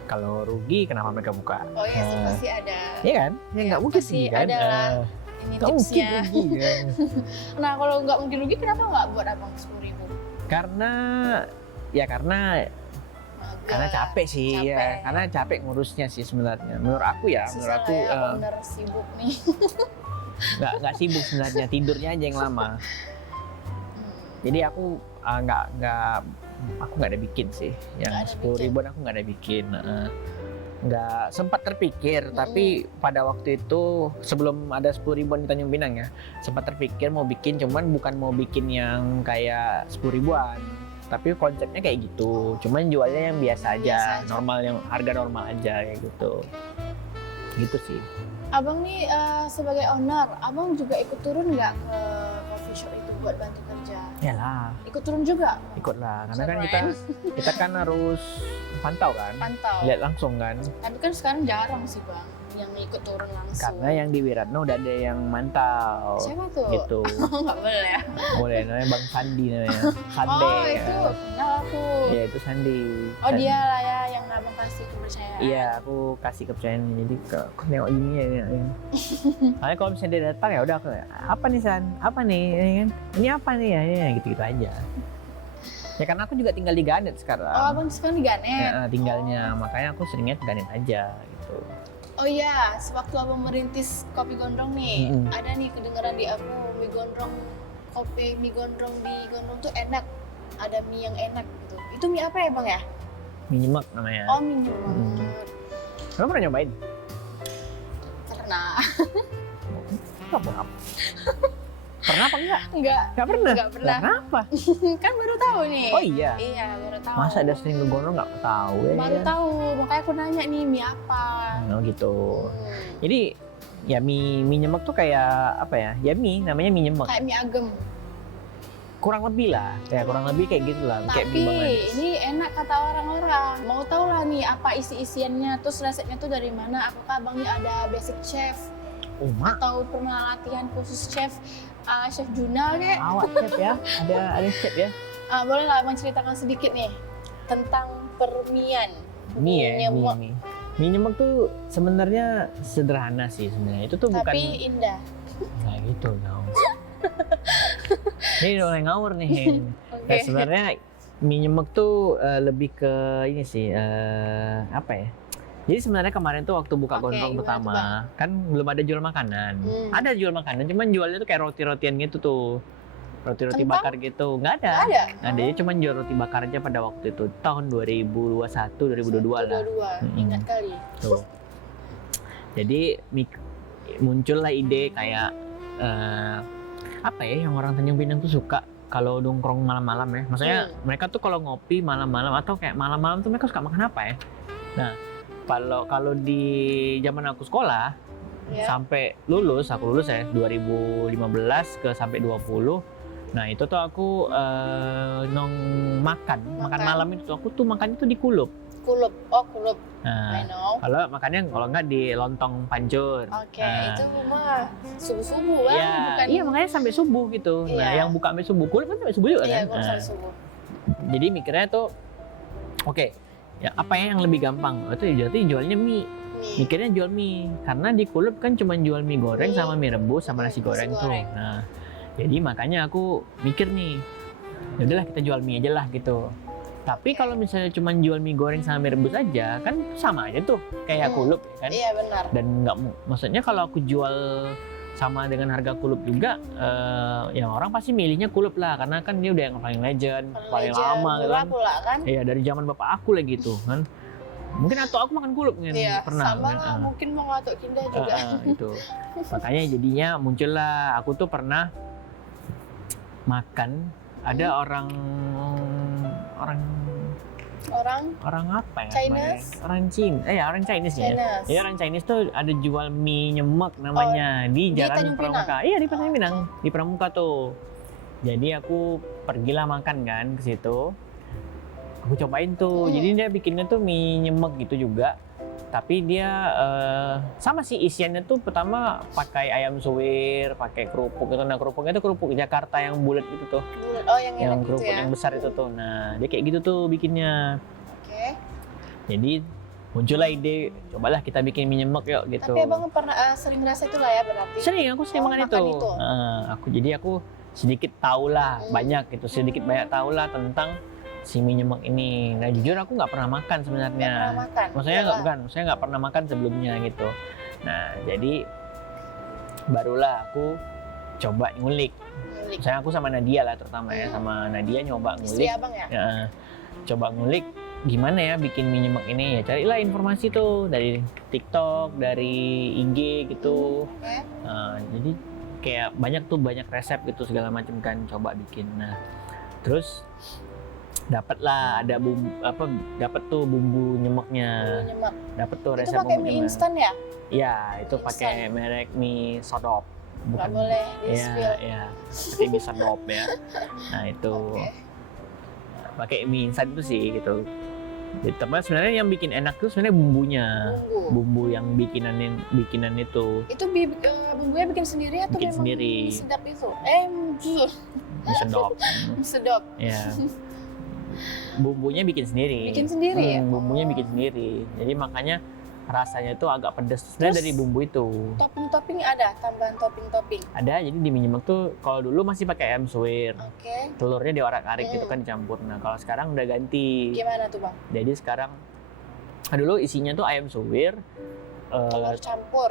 Kalau rugi kenapa mereka buka? Oh iya, Nah, pasti ada. Iya kan? Ya nggak mungkin pasti sih kan? ada lah. Ini Nggak mungkin tipsnya. rugi kan? Nah kalau nggak mungkin rugi, kenapa nggak buat abang 10.000? Karena capek sih Capek. ya, karena capek ngurusnya sih sebenarnya. Menurut aku ya, menurut aku owner sibuk nih. nggak sibuk sebenarnya, tidurnya aja yang lama. Jadi aku nggak ada bikin sih, yang Nggak ada 10 ribuan aku nggak ada bikin. Nggak sempat terpikir, tapi pada waktu itu sebelum ada 10 ribuan di Tanjung Pinang ya, sempat terpikir mau bikin, cuman bukan mau bikin yang kayak 10 ribuan. Tapi konsepnya kayak gitu, cuman jualnya yang biasa aja, Biasa aja. normal, yang harga normal aja kayak gitu. Gitu sih. Abang nih sebagai owner, abang juga ikut turun nggak ke coffee shop itu buat bantu kerja? Yalah, Ikut turun juga? ikutlah, karena kan Keren. kita kan harus pantau kan, Pantau. lihat langsung kan. Tapi kan sekarang jarang sih bang yang ikut turun langsung. Karena yang di Wiratno udah ada yang mantau. Siapa tuh? Gitu. Nggak boleh ya? Boleh, namanya Bang Sandi namanya. Sande. Oh itu, kenal aku. Ya itu Sandi. Oh dia lah ya yang abang kasih kepercayaan. Iya, aku kasih kepercayaan, jadi aku nengok gini ya. Soalnya kalau misalnya dia datang ya udah aku, apa nih San? Apa nih? Ya kan? Ini apa nih ya? Gitu-gitu aja. Ya karena aku juga tinggal di Ganet sekarang. Oh abang sekarang di Ganet? Ya, tinggalnya, makanya aku seringnya ke Ganet aja gitu. Oh iya, sewaktu abang merintis kopi gondrong nih, Mm-mm. ada nih kedengeran di aku mie gondrong, mie gondrong di gondrong tuh enak. Ada mie yang enak gitu. Itu mie apa ya bang ya? Minimak namanya. Oh mie nyemek. Kamu pernah nyobain? Pernah. Apa? Pernah apa enggak? Enggak. Enggak pernah. Nggak pernah. Lah, kenapa? Kan baru tahu nih. Oh iya. Iya, baru tahu. Masa ada sering gondrong nggak tahu ya? Baru tahu, makanya aku nanya nih mie apa. Oh gitu. Hmm. Jadi ya mie nyemek tuh kayak apa ya? Ya mie, namanya mie nyemek. Kayak mie agem. Kurang lebih lah. Ya kurang lebih kayak gitu lah. Kayak Tapi mie banget. ini enak kata orang-orang. Mau tahu lah nih apa isi-isiannya, terus resepnya tuh dari mana? Apakah abangnya ada basic chef Oh mak, atau pernah latihan khusus chef, chef Juna kayak? awak chef ya? Ada chef ya? Boleh lah abang ceritakan sedikit nih tentang permian. Mie ya, nyemek. mie. Mie nyemek tuh sebenarnya sederhana sih sebenarnya. Itu tuh bukan Tapi indah. kayak gitu dong. Ini mulai ngawur nih. Hen. Oke. Nah, sebenarnya mie nyemek tuh lebih ke ini sih apa ya? Jadi sebenarnya kemarin tuh waktu buka Oke, gondrong gimana pertama tuh, kan belum ada jual makanan. Hmm. Ada jual makanan, cuman jualnya tuh kayak roti-rotian gitu tuh. Roti-roti Kentang? bakar gitu. Nggak ada. Nggak ada? Nah, dia cuma jual roti bakar aja pada waktu itu tahun 2021 2022 lah. 2022. Ingat kali. Tuh. Jadi muncullah ide kayak apa ya yang orang Tanjung Pinang tuh suka kalau nongkrong malam-malam ya. Maksudnya mereka tuh kalau ngopi malam-malam atau kayak malam-malam tuh mereka suka makan apa ya? Nah, kalau di zaman aku sekolah Ya. sampai lulus, aku lulus ya 2015 ke sampai 20. Nah, itu tuh aku makan malam itu aku tuh makannya tuh di kulup. Kulup. Oh, kulup. I Nah, know. kalau makannya kalau nggak di lontong pancur. Oke, Nah, itu mah subuh-subuh kan, Iya, bukan? iya makanya sampai subuh gitu. Nah, Iya. yang buka sampai subuh, kulit kan sampai subuh juga Iya, kan. gua Nah, sampai subuh. jadi mikirnya tuh, oke, ya apa ya yang lebih gampang? Itu berarti jualnya mie. Mie. Mikirnya jual mie, karena di Kulup kan cuma jual mie goreng Mie. sama mie rebus sama nasi Nasi goreng tuh. goreng. Nah, jadi makanya aku mikir nih, ya udahlah kita jual mie aja lah gitu. Tapi kalau misalnya cuma jual mie goreng sama mie rebus aja, kan sama aja tuh kayak Kulup kan. Iya, benar. Dan nggak maksudnya kalau aku jual sama dengan harga Kulup juga, yang orang pasti milihnya Kulup lah karena kan dia udah yang paling legend, paling Legend, lama gitu murah kan. pula kan? Iya dari zaman bapak aku lah gitu kan. Mungkin atau aku makan Kulup kan Iya, pernah. sama kan? lah, mungkin mau ngatuk Kinda juga. Itu makanya jadinya muncullah aku tuh pernah makan ada orang Orang apa ya? Chinese? Orang Cina. Orang Chinese ya. Chinese. Iya orang Chinese tuh ada jual mie nyemek namanya di di Jalan Tanjung Pramuka. Iya di Tanjung Oh, Pinang, di Pramuka tuh. Jadi aku pergilah makan kan ke situ. Aku cobain tuh. Jadi dia bikinnya tuh mie nyemek gitu juga. Tapi dia sama sih isiannya tuh pertama pakai ayam suwir, pakai kerupuk gitu. Nah kerupuknya tuh kerupuk Jakarta yang bulat gitu tuh. Oh, yang Yang enak gitu kerupuk ya. yang besar itu tuh. Nah dia kayak gitu tuh bikinnya. Oke. Jadi muncullah ide, cobalah kita bikin mie nyemek yuk gitu. Tapi abang pernah sering rasa itu lah ya berarti. Sering aku sering makan itu. Aku sedikit tahu lah banyak gitu, sedikit banyak tahu lah tentang si mie nyemek ini. Nah jujur aku nggak pernah makan sebenarnya. Nggak pernah makan. Maksudnya Iyalah. saya nggak pernah makan sebelumnya gitu. Nah jadi barulah aku coba ngulik. Ngulik. Saya aku sama Nadia lah terutama ya, sama Nadia nyoba Istri ngulik. abang ya? Ya, coba ngulik gimana ya bikin mie nyemek ini ya carilah informasi tuh dari TikTok, dari IG gitu. Oke. Jadi kayak banyak resep gitu segala macam kan coba bikin. Nah terus dapatlah ada dapat tuh bumbu nyemeknya, Nyemek. dapat tuh Itu resep pakai bumbu mie nyemeknya. instan ya? Iya itu Mie pakai instan. merek mie Sodop. Nggak boleh di Iya, spill. iya. Pakai mie Sodop ya. Nah itu Oke. pakai mie instan itu sih gitu. Tapi sebenarnya yang bikin enak tuh sebenarnya bumbunya. Bumbu. Bumbu yang bikinan itu Itu bumbunya bikin sendiri atau Bikin memang sendiri. mie sedap itu? mie sedap. Mie sedap. Ya. Bumbunya bikin sendiri. Bikin sendiri ya? Bumbunya bikin sendiri. Jadi makanya rasanya itu agak pedas sebenarnya Terus? dari bumbu itu. Topping-topping ada? Tambahan topping-topping? Ada jadi di mie nyemek tuh kalau dulu masih pakai ayam suwir. Oke. Telurnya diorak-arik gitu kan dicampur. Nah, kalau sekarang udah ganti. Gimana tuh bang? Jadi sekarang dulu isinya tuh ayam suwir, Telur campur.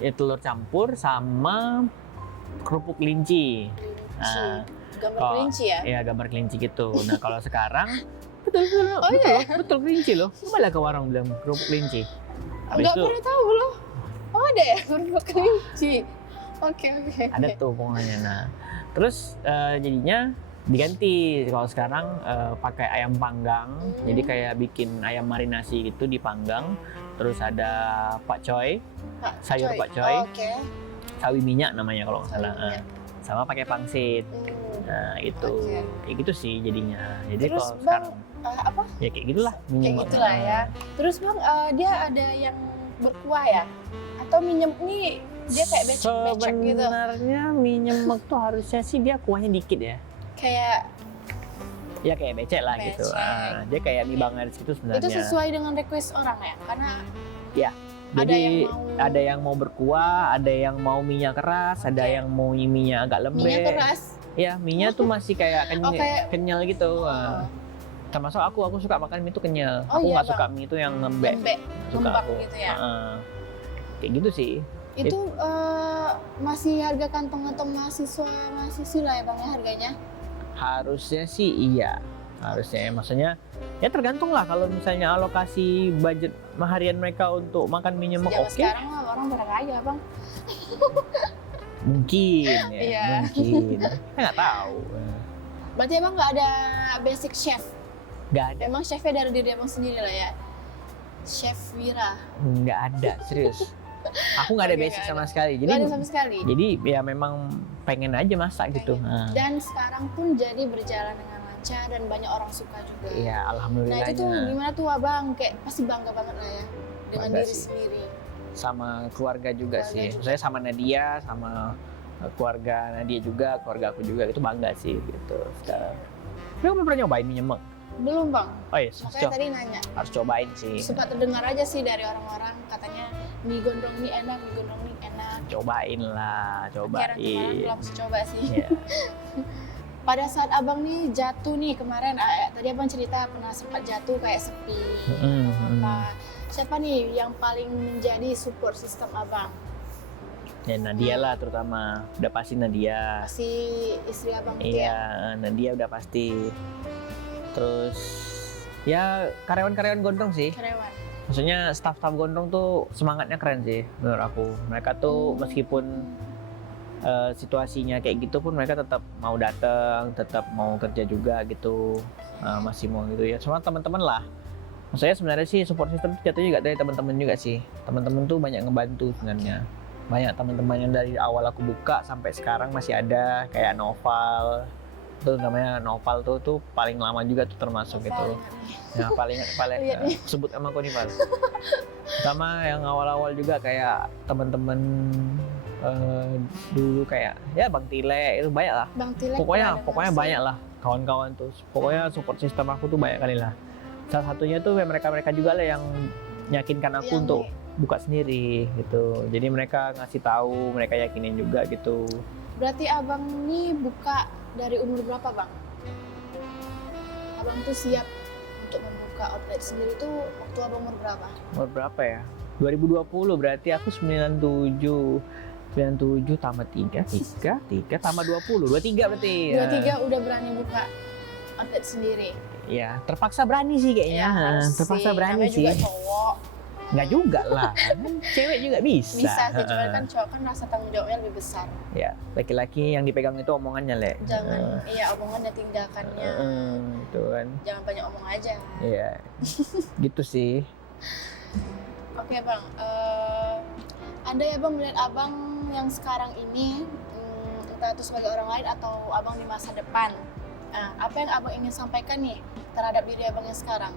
telur campur sama kerupuk kelinci. Nah, Gambar kalau- kelinci ya? Ya gambar kelinci gitu. Nah kalau sekarang betul Oh, iya? betul kelinci loh. Malah ke warung bilang kerupuk kelinci. Habis Nggak itu pernah tahu loh. Oh ada ya kerupuk kelinci? Oke. Ada tuh pokoknya. Nah, terus jadinya diganti kalau sekarang pakai ayam panggang. Jadi kayak bikin ayam marinasi gitu dipanggang. Terus ada pakcoy, sayur pakcoy, Oke. sawi minyak namanya kalau nggak Sawi salah. minyak. Sama pakai pangsit. Nah, itu Oke. kayak gitu sih jadinya. Jadi Terus kalau Bang, sekarang apa? ya kayak gitulah. Kayak gitulah ya. Terus Bang, dia ada yang berkuah ya? Atau mie nyemek nih dia kayak becek-becek gitu? Sebenarnya mie nyemek tuh harusnya sih dia kuahnya dikit ya. Kayak Ya kayak becek lah gitu. Becek. Dia kayak mie banget gitu sebenarnya. itu sesuai dengan request orang ya? Karena ada Jadi yang mau ada yang mau berkuah, ada yang mau minyak keras, ada Oke. yang mau minyak agak lembek. minyak keras. Ya, minyak tuh masih kayak kayak- kenyal gitu. Termasuk aku suka makan mie tuh kenyal. Oh, Aku iya, nggak suka mie itu yang lembek. Lembek, Suka ngembang aku. gitu ya. Kayak gitu sih. Itu masih harga kantong-kantong mahasiswa lah ya Bang ya harganya? Harusnya sih iya. Harusnya ya. Maksudnya ya tergantung lah kalau misalnya alokasi budget harian mereka untuk makan mie nyemek Zaman oke. sekarang mah orang pada kaya Bang. Mungkin ya, Iya. mungkin. Saya nggak tahu. Berarti Abang nggak ada basic chef? Nggak ada. Emang chefnya dari diri Abang sendiri lah ya? Chef Wira? Nggak ada, serius. Aku nggak ada Oke, basic nggak sama ada. sekali. Nggak ada sama sekali? Jadi ya memang pengen aja masak gitu. Nah, Dan sekarang pun jadi berjalan dengan lancar dan banyak orang suka juga. iya, Nah alhamdulillahnya. itu tuh gimana tuh Abang? Kayak pasti bangga banget lah ya dengan Bangga diri sih. sendiri. Sama keluarga juga Keluarga sih. juga. Saya sama Nadia, sama keluarga Nadia juga, keluarga aku juga itu bangga sih gitu. Sekarang. Tapi kamu pernah nyobain mie nyemek? Belum Bang, Oh iya, makanya tadi nanya. harus cobain sih. Sempat terdengar aja sih dari orang-orang katanya mie gondrong ini enak, mie gondrong ini enak. Cobain lah, Kemarin cobain. belum coba sih. Iya. Pada saat Abang nih jatuh nih kemarin, tadi Abang cerita pernah sempat jatuh kayak sepi. Apa? Siapa nih yang paling menjadi support system Abang? Ya Nadia lah terutama, udah pasti Nadia. Si istri Abang itu Iya, ya? Nadia udah pasti. Terus ya karyawan-karyawan gondrong sih. Karyawan. Maksudnya staff-staff gondrong tuh semangatnya keren sih menurut aku. Mereka tuh meskipun situasinya kayak gitu pun mereka tetap mau datang, tetap mau kerja juga gitu. Masih mau gitu ya. Semua teman-teman lah. Maksudnya sebenarnya sih support system itu jatuhnya juga dari teman-teman juga sih. Teman-teman tuh banyak ngebantu sebenarnya. Banyak teman-teman yang dari awal aku buka sampai sekarang masih ada, kayak Noval. Itu namanya Noval tuh paling lama juga tuh termasuk gitu. Ya paling Lihat nih. sebut sama aku nih Val. Sama yang awal-awal juga kayak teman-teman dulu kayak ya Bang Tile itu banyak lah. Bang Tilek Pokoknya masih. banyak lah kawan-kawan tuh. Pokoknya support system aku tuh banyak kali lah. Salah satunya tuh mereka juga lah yang meyakinkan aku Yang untuk buka sendiri gitu. Jadi mereka ngasih tahu, mereka yakinin juga gitu. Berarti Abang nih buka dari umur berapa Bang? Abang tuh siap untuk membuka outlet sendiri tuh waktu Abang umur berapa? Umur berapa ya? 2020 berarti aku 97 tambah 3 tambah 20, 23 berarti. 23 udah berani buka outlet sendiri. Ya, terpaksa berani sih kayaknya. harus Terpaksa sih, berani namanya sih. juga cowok. Nggak juga lah, kan cewek juga bisa. Bisa sih, cuman kan cowok kan rasa tanggung jawabnya lebih besar. Ya, laki-laki yang dipegang itu omongannya, Le. Jangan, iya omongan dan tindakannya. Itu kan. Jangan banyak omong aja. Iya. Gitu sih. Oke Bang, ada ya Bang melihat Abang yang sekarang ini, entah itu sebagai orang lain atau Abang di masa depan. Nah, apa yang Abang ingin sampaikan nih terhadap diri Abang yang sekarang?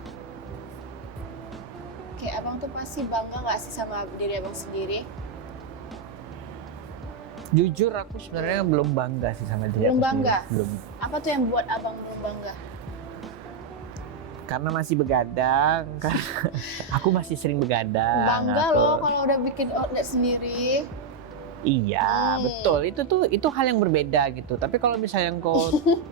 Oke, Abang tuh pasti bangga nggak sih sama diri Abang sendiri? Jujur aku sebenarnya belum bangga sih sama diri Belum aku bangga? sendiri. Belum. Apa tuh yang buat Abang belum bangga? Karena masih begadang, karena aku masih sering begadang. Bangga aku. loh kalau udah bikin outlet sendiri. Iya, betul. Itu hal yang berbeda gitu. Tapi kalau misalnya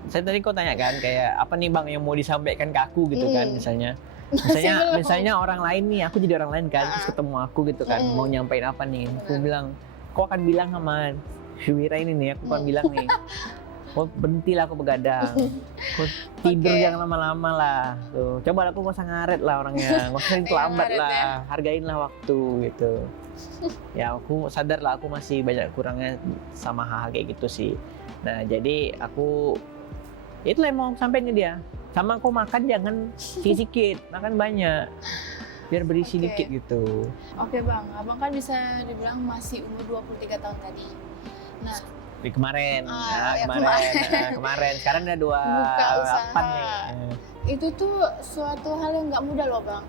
saya tadi kau tanya kan kayak apa nih Bang yang mau disampaikan ke aku gitu kan misalnya. belum. Misalnya orang lain nih, aku jadi orang lain kan, terus ketemu aku gitu kan, mau nyampein apa nih? Aku bilang, kau akan bilang sama Wira ini nih, aku akan bilang nih, Oh, berhentilah aku begadang. Aku tidur Oke. jangan lama-lama lah. Tuh, coba aku nggak usah ngaret lah orangnya, nggak usah sering terlambat ngaret lah. ya. Hargainlah waktu gitu. Ya aku sadar lah aku masih banyak kurangnya sama hal-hal kayak gitu sih. Nah jadi aku itulah yang mau sampein ke dia. Sama aku makan jangan sedikit, makan banyak. Biar berisi Oke. dikit gitu. Oke Bang, Abang kan bisa dibilang masih umur 23 tahun tadi. Nah, Di kemarin, Ya, kemarin. Sekarang udah Buka usaha. 28 nih. itu tuh suatu hal yang nggak mudah loh Bang.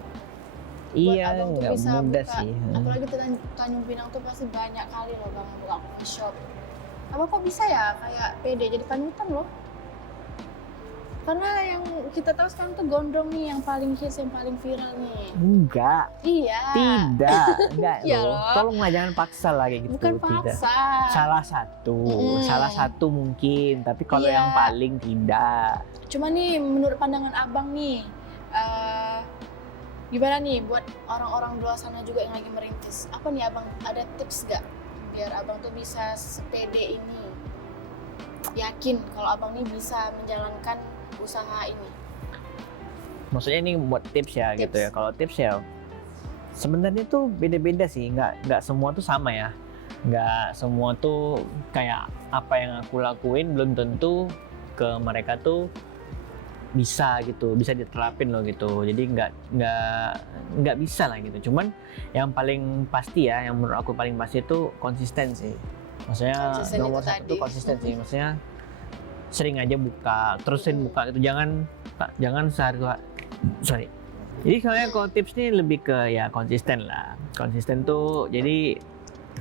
Iya, Abang tuh nggak bisa mudah buka, sih. apalagi di Tanjung Pinang tuh pasti banyak kali loh Bang yang buka coffee shop. Abang kok bisa ya kayak pede jadi panutan loh? Karena yang kita tahu sekarang tuh gondrong nih yang paling hits, yang paling viral nih. Enggak, Iya. enggak Iya loh. loh. Tolonglah jangan paksa lah kayak gitu. Bukan Tidak. paksa. Salah satu mungkin, tapi kalau Iya. yang paling tidak. Cuma nih menurut pandangan Abang nih, gimana nih buat orang-orang di luar sana juga yang lagi merintis? Apa nih Abang ada tips gak biar Abang tuh bisa sepede ini? Yakin kalau Abang nih bisa menjalankan usaha ini. Maksudnya ini buat tips ya gitu ya. Tips. Kalau tips ya sebenarnya tuh beda-beda sih, nggak semua tuh sama ya. Nggak semua tuh kayak apa yang aku lakuin belum tentu ke mereka tuh bisa gitu, bisa diterapin loh gitu. Jadi nggak bisa lah gitu. Cuman yang paling pasti ya, yang menurut aku paling pasti itu konsisten sih. Maksudnya Konsisten nomor itu satu tadi. tuh konsisten sih. Maksudnya sering aja buka, terusin buka gitu. Jangan sorry. Jadi soalnya kalau tips nih lebih ke ya konsisten lah. Konsisten tuh jadi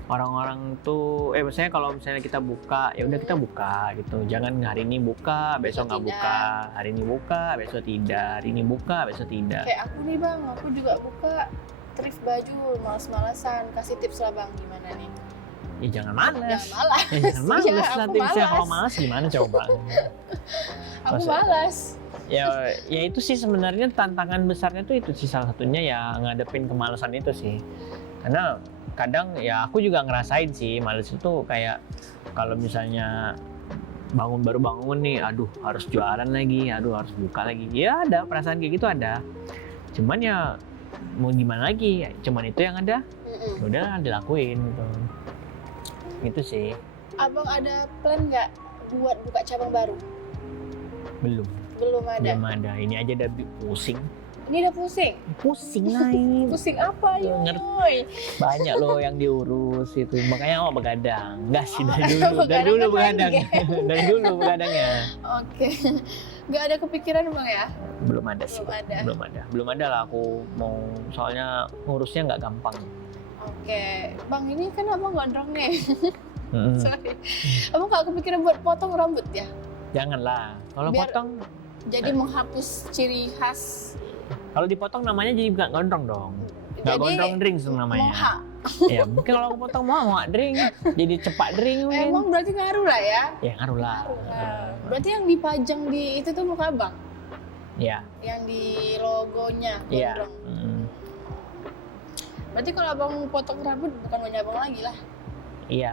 orang-orang tuh misalnya kalau misalnya kita buka ya udah kita buka gitu. Jangan hari ini buka, besok nggak Tidak. buka. Hari ini buka, besok tidak. Hari ini buka, besok tidak. Kayak aku nih Bang, aku juga buka thrift baju, males-malesan. Kasih tips lah Bang, gimana nih? Ya jangan malas. Jangan malas. Ya jangan malas Iya, lah aku tipsnya. malas. Kalau malas gimana coba? Aku Maksud- malas. ya itu sih sebenarnya tantangan besarnya tuh itu sih salah satunya ya ngadepin kemalasan itu sih. Karena kadang ya aku juga ngerasain sih males itu kayak kalau misalnya baru bangun nih, aduh harus jualan lagi, aduh harus buka lagi. Ya ada perasaan kayak gitu ada. Cuman ya mau gimana lagi? Cuman itu yang ada. Mm-mm. Udah dilakuin gitu. Gitu sih. Abang ada plan nggak buat buka cabang baru? Belum Belum ada. Ini aja udah pusing. Ini udah pusing. Pusing lah ini. Pusing apa Ngerti. Yoy? Banyak loh yang diurus itu, makanya awak begadang. Enggak sih, dari Begadang dulu kan main begadang. game. Dari dulu begadangnya. Oke. Nggak ada kepikiran Bang ya? Belum ada sih. Belum ada. Belum ada lah aku mau, soalnya ngurusnya nggak gampang. Oke. Bang ini kan Abang gondrong nih. Mm-mm. Sorry. Abang nggak kepikiran buat potong rambut ya? Janganlah. Kalau Biar- potong, Jadi menghapus ciri khas. kalau dipotong namanya jadi nggak gondrong dong. Nggak gondrong drink itu namanya. Moha. Ya mungkin kalau aku potong mau drink, jadi cepat drink mungkin. Emang berarti ngaruh lah ya? Ya ngaruh lah. Nah, berarti yang dipajang di itu tuh muka Abang? Ya, Yang di logonya iya. gondrong. Mm. Berarti kalau Abang potong rambut bukan punya Abang lagi lah. Iya.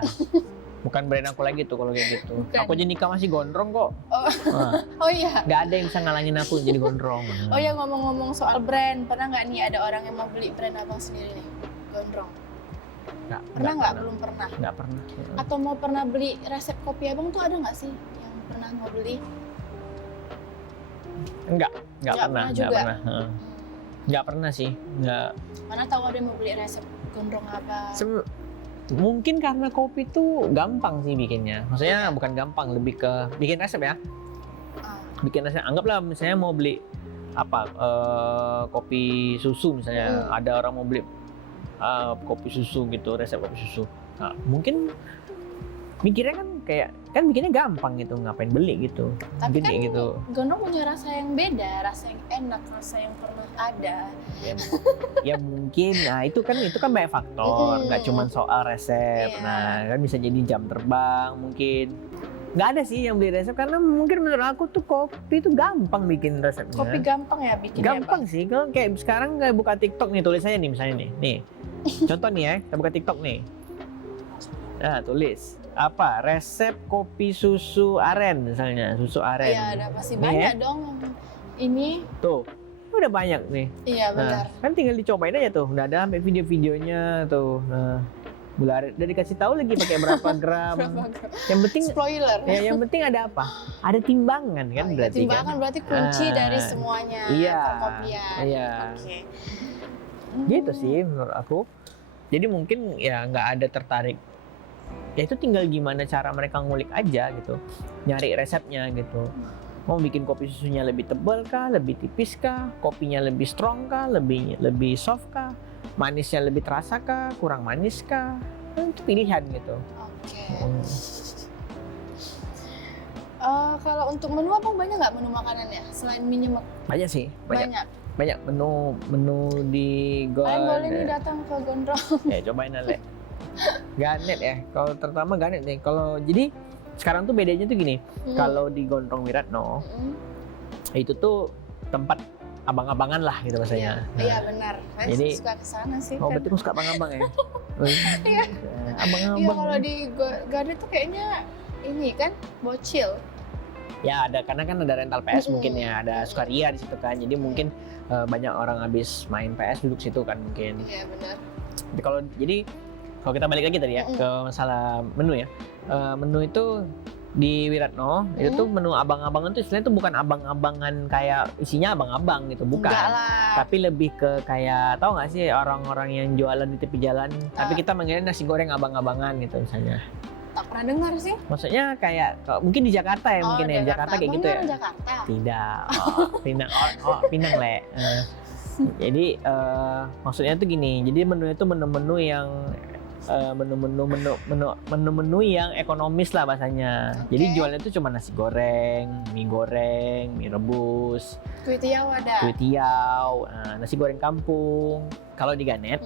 Bukan brand aku lagi tuh kalau kayak gitu. Bukan. Aku aja nikah masih gondrong kok. Oh. Wah, Oh iya. nggak ada yang bisa ngalangin aku jadi gondrong. Oh ya, ngomong-ngomong soal brand, pernah nggak nih ada orang yang mau beli brand Abang sendiri nih? Gondrong. Pernah nggak? Belum pernah. Nggak pernah. Atau mau pernah beli resep kopi Abang tuh ada nggak sih yang pernah mau beli? Nggak Nggak pernah. pernah Nggak juga? pernah. Heeh. Nggak pernah sih. Nggak. Mana tahu ada yang mau beli resep gondrong apa? Mungkin karena kopi tuh gampang sih bikinnya. Maksudnya bukan gampang, lebih ke bikin resep ya. Ah, Bikin resep. Anggaplah misalnya mau beli apa kopi susu misalnya. Ada orang mau beli kopi susu gitu, resep kopi susu. Nah, mungkin mikirnya kan bikinnya gampang gitu, ngapain beli gitu. Tapi Mungkin kan kayak gitu. gondrong punya rasa yang beda, rasa yang enak, rasa yang pernah ada. Ya mungkin, nah itu kan banyak faktor, nggak cuma soal resep. Iya. Nah kan bisa jadi jam terbang mungkin. Nggak ada sih yang beli resep karena mungkin menurut aku tuh kopi itu gampang bikin resepnya. Kopi gampang ya bikinnya, gampang sih, kalau kayak sekarang kayak buka TikTok nih, tulis aja nih misalnya nih. Contoh nih ya, kita buka TikTok nih. Nah tulis apa resep kopi susu aren misalnya, susu aren. Iya, ada pasti Nih, banyak ya. dong ini. Tuh, udah banyak nih. Iya, benar. Nah, kan tinggal dicobain aja tuh. Udah ada sampai video-videonya tuh. Nah, gula aren udah dikasih tahu lagi pakai berapa gram. Berapa gram? Yang penting Spoiler. ya, yang penting ada apa? Ada timbangan kan Oh, iya, berarti timbangan kan. berarti kunci Ah, dari semuanya iya, perkopian. iya. Oke. Gitu sih menurut aku. Jadi mungkin ya nggak ada tertarik. Ya itu tinggal gimana cara mereka ngulik aja gitu. Nyari resepnya gitu. Mau bikin kopi susunya lebih tebal kah, lebih tipis kah, kopinya lebih strong kah, lebih soft kah, manisnya lebih terasa kah, kurang manis kah. Itu pilihan gitu. Oke. Hmm. Kalau untuk menu abang banyak nggak menu makanannya selain mie nyemek? Banyak sih, banyak menu di Kalian boleh nih Gold. datang ke Gondrong. Ya cobain Ale. Ganet ya. Kalau terutama Ganet nih. Kalau jadi sekarang tuh bedanya tuh gini. Kalau di Gondrong Wiratno itu tuh tempat abang-abangan lah gitu bahasanya. Iya benar. Saya jadi- suka ke sana sih. Oh kan. berarti kamu suka abang-abang ya? Iya. Abang-abang. Iya kalau di Garden tuh kayaknya ini kan bocil. Ya ada karena kan ada rental PS Mm-mm. mungkin ya, ada Sukaria di situ kan. Jadi mungkin banyak orang habis main PS duduk situ kan mungkin. Iya benar. Tapi kalau kita balik lagi tadi ya Mm-mm. ke masalah menu ya. Menu itu di Wiratno itu tuh menu abang-abangan tuh istilahnya tuh bukan abang-abangan kayak isinya abang-abang gitu, bukan. Enggak lah. Tapi lebih ke kayak tahu nggak sih orang-orang yang jualan di tepi jalan, tapi kita manggilnya nasi goreng abang-abangan gitu misalnya. Tak pernah dengar sih. Maksudnya kayak mungkin di Jakarta ya mungkin ya, Jakarta kayak Abang gitu ya. orang Jakarta. Tidak, Pinang, Pinang le. Jadi maksudnya tuh gini, jadi menunya tuh menu-menu yang menu-menu yang ekonomis lah bahasanya. Jadi Oke. jualnya tuh cuma nasi goreng, mie rebus, Kue tiaw ada. kue tiaw, nasi goreng kampung. Kalau di Ganet,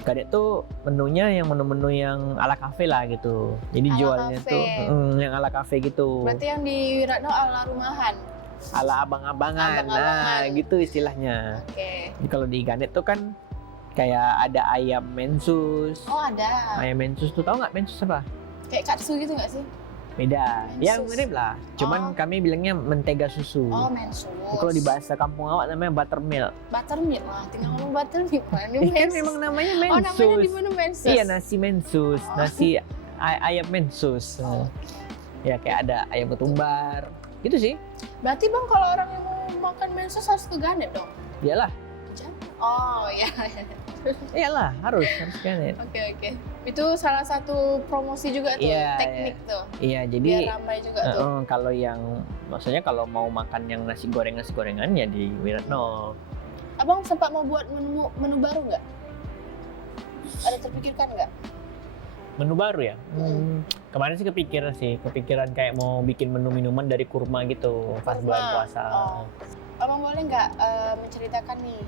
Ganet tuh menunya yang menu-menu yang ala kafe lah gitu. Jadi Ala jualnya kafe. tuh yang ala kafe gitu. Berarti yang di Wiratno ala rumahan. Ala abang-abangan, Abang-abangan. nah gitu istilahnya. Oke. Jadi kalau di Ganet tuh kan kayak ada ayam mensus. Oh ada. Ayam mensus tuh tahu nggak mensus apa? Kayak katsu gitu nggak sih? Beda. Ya Mensus. mirip lah. Cuman Oh. kami bilangnya mentega susu. Oh mensus. Kalau di bahasa kampung awak namanya buttermilk. Buttermilk lah. Tinggal ngomong buttermilk lah. Ini Ini kan mensus. memang namanya Oh namanya di mensus. menu mensus. Iya nasi mensus, Oh. nasi ayam mensus. Oh. Ya kayak ada ayam ketumbar. Gitu sih. Berarti bang kalau orang yang mau makan mensus harus ke Ganet dong? Iyalah, Oh iya. iyalah harus Ganet. Oke. Itu salah satu promosi juga tuh, Iya, teknik tuh. Iya, Biar jadi ramai juga tuh. kalau yang maksudnya kalau mau makan yang nasi gorengan ya di Wiratno. Abang sempat mau buat menu baru nggak? Ada terpikirkan nggak? Menu baru ya? Hmm. Kemarin sih kepikiran kayak mau bikin menu minuman dari kurma gitu pas Kurma. bulan puasa. Oh. Abang boleh nggak menceritakan nih?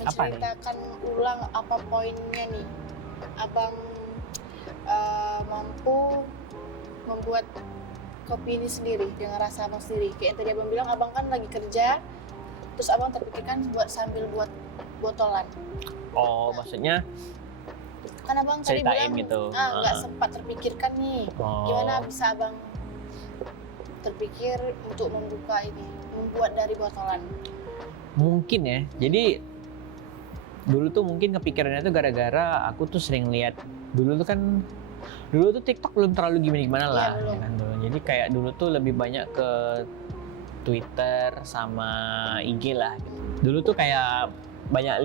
Apa nih? Menceritakan ulang apa poinnya nih? Abang mampu membuat kopi ini sendiri dengan rasa abang sendiri. Kayak yang tadi abang bilang, abang kan lagi kerja, terus abang terpikirkan sambil buat botolan. Oh, maksudnya Kan abang tadi Ceritain bilang gitu. nggak sempat terpikirkan nih. Gimana bisa abang terpikir untuk membuat dari botolan? mungkin ya. Jadi dulu tuh mungkin kepikirannya tuh gara-gara aku tuh sering lihat dulu tuh TikTok belum terlalu gimana-gimana lah. Iya, belum. Ya kan, dulu. Jadi kayak dulu tuh lebih banyak ke Twitter sama IG lah. Gitu. Dulu tuh kayak banyak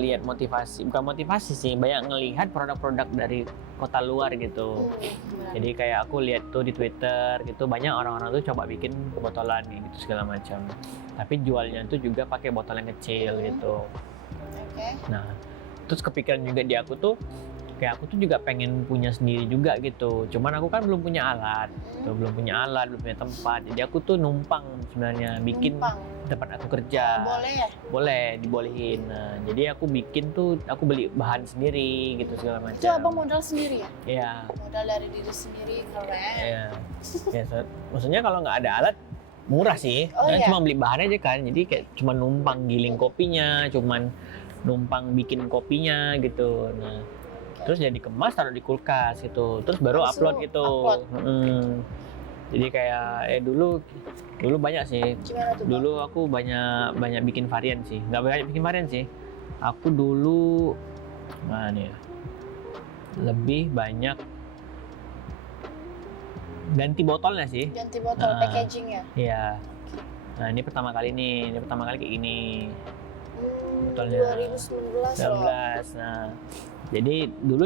lihat motivasi, bukan motivasi sih, banyak ngelihat produk-produk dari kota luar gitu. Benar. Jadi kayak aku lihat tuh di Twitter gitu banyak orang-orang tuh coba bikin botolan gitu segala macam. Tapi jualnya tuh juga pakai botol yang kecil gitu. Oke. Nah, terus kepikiran juga di aku tuh kayak aku tuh juga pengen punya sendiri juga gitu. Cuman aku kan belum punya alat, belum punya tempat. Jadi aku tuh numpang sebenarnya bikin Numpang. tempat aku kerja. Boleh ya? Boleh dibolehin. Nah, jadi aku beli bahan sendiri gitu segala macam. Itu abang modal sendiri ya? Iya. Modal dari diri sendiri, keren. Iya. Ya, maksudnya kalau nggak ada alat murah sih. Oh, Nah, iya. cuma beli bahan aja kan. Jadi kayak cuma numpang giling kopinya, cuman numpang bikin kopinya gitu. Nah, Oke. Terus jadi dikemas, taruh di kulkas gitu. Terus baru Langsung upload gitu. upload. Jadi kayak dulu banyak sih. Gimana tuh, Bang? Dulu aku banyak bikin varian sih. Nggak banyak bikin varian sih. Aku dulu mana nih ya? Lebih banyak ganti botolnya sih. Ganti botol, Nah. packaging ya? Iya. Nah, ini pertama kali kayak gini. Botolnya 2019 loh. 19. Nah, jadi dulu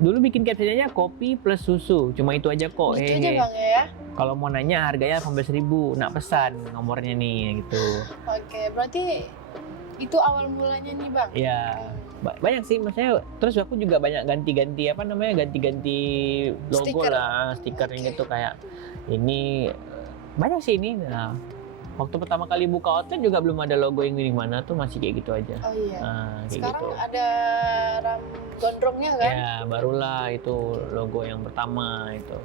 dulu bikin captionnya kopi plus susu. Cuma itu aja kok. Itu aja Bang ya? Kalau mau nanya harganya 18.000, nak pesan nomornya nih gitu. Oke, berarti itu awal mulanya nih Bang? Iya. Banyak sih, maksudnya terus aku juga banyak ganti-ganti logo Stiker. lah, stikernya Oke. gitu kayak ini banyak sih ini. Nah, waktu pertama kali buka outlet juga belum ada logo yang di mana tuh, masih kayak gitu aja. Oh iya. Nah, kayak Sekarang gitu. ada ram gondrongnya kan? Ya, barulah itu logo yang pertama itu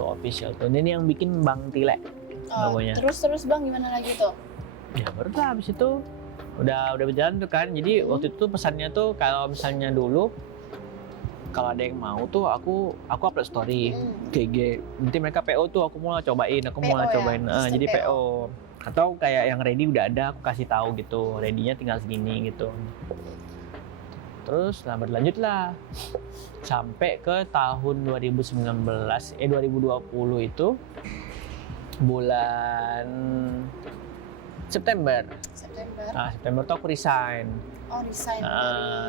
official tuh. Ini yang bikin Bang Tile Oh, logonya. terus Bang gimana lagi tuh? Ya barulah habis itu udah berjalan tuh kan. Jadi waktu itu pesannya tuh kalau misalnya dulu kalau ada yang mau tuh aku upload story GG. Nanti mereka PO tuh aku mau cobain, PO ya? Sistem Jadi PO. PO. Atau kayak yang ready udah ada aku kasih tahu gitu. Ready-nya tinggal segini gitu. Terus berlanjut lah sampai ke tahun 2020 itu bulan September. Nah, September tuh aku resign. Oh, resign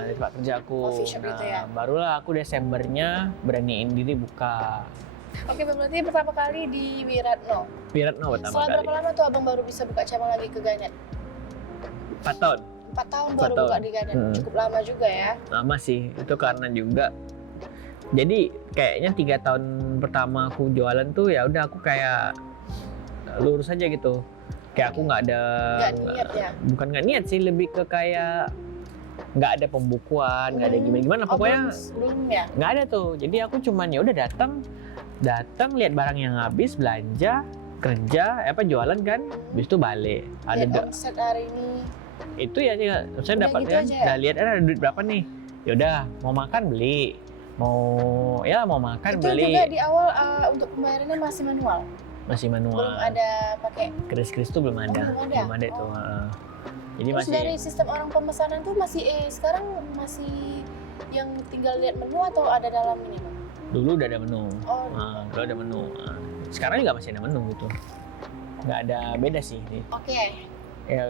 Di tempat kerja aku. coffee shop itu ya? Barulah aku Desembernya beraniin diri buka Oke, berarti pertama kali di Wiratno. Wiratno pertama Setelah kali. berapa lama tuh Abang baru bisa buka cabang lagi ke Garnet? 4 tahun. 4 tahun 4 baru tahun. buka di Garnet. Hmm. Cukup lama juga ya. Lama sih, itu karena juga jadi kayaknya 3 tahun pertama aku jualan tuh ya udah aku kayak lurus aja gitu. Kayak aku nggak ada Nggak niat ya? bukan nggak niat sih, lebih ke kayak nggak ada pembukuan, nggak ada gimana pokoknya belum ya? nggak ada tuh. Jadi aku cuman ya udah datang lihat barang yang habis, belanja, kerja jualan kan, habis itu balik. Lihat omset hari ini. Itu ya saya Udah dapat gitu kan, aja ya? udah lihat ada duit berapa nih, yaudah mau makan beli, mau makan Itu beli. juga di awal untuk pembayarannya masih manual. Masih Belum manual. ada pakai. Kris tuh belum ada. Belum ada? Tuh. Oh. Jadi Terus masih dari sistem orang pemesanan tuh masih sekarang masih yang tinggal lihat menu atau ada dalam ini Bang? dulu udah ada menu. Oh, Dulu ada menu. Sekarang juga masih ada menu gitu. Nggak ada beda sih. oke. Ya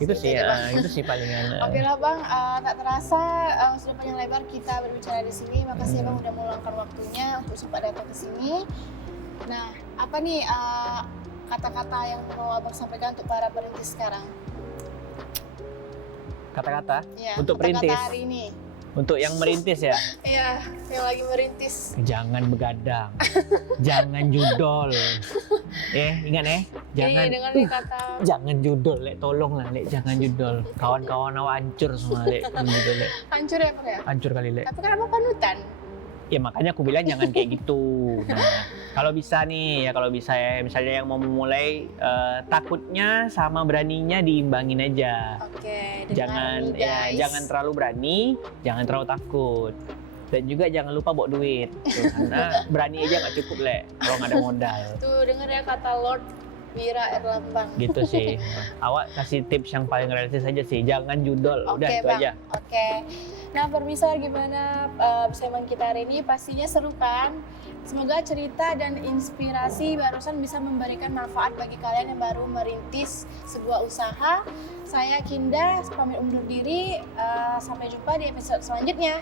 itu Segitu sih, aja, Bang. itu sih palingan. Oke lah Bang, tak terasa sudah panjang lebar kita berbicara di sini. Makasih ya Bang udah meluangkan waktunya untuk sempat datang ke sini. Nah, apa nih kata-kata yang mau Abang sampaikan untuk para perintis sekarang? Kata-kata Ya, Untuk kata-kata perintis. hari ini. untuk yang merintis ya, Iya, yang lagi merintis. jangan begadang, jangan judol. Ingat jangan. Ini dengan kata Jangan judol, Lek, tolong lah, Lek, jangan judol. Kawan-kawan awak hancur semua, Lek. Judol, Lek. hancur ya Pak ya? Hancur kali, Lek. Tapi kan apa panutan? Ya makanya aku bilang jangan kayak gitu. Nah, kalau bisa ya, misalnya yang mau memulai, takutnya sama beraninya diimbangin aja. Oke, Jangan guys. jangan terlalu berani, jangan terlalu takut. Dan juga jangan lupa bawa duit. Tuh, karena berani aja nggak cukup, Lek, kalau nggak ada modal. Tuh dengar ya kata Lord Wira Erlambang. Gitu sih. Awak kasih tips yang paling realistis aja sih, jangan judol. Udah Oke, itu Bang. aja. Oke. Nah, pemirsa gimana persamaan kita hari ini? Pastinya seru kan? Semoga cerita dan inspirasi barusan bisa memberikan manfaat bagi kalian yang baru merintis sebuah usaha. Saya Kinda, pamit undur diri. Sampai jumpa di episode selanjutnya.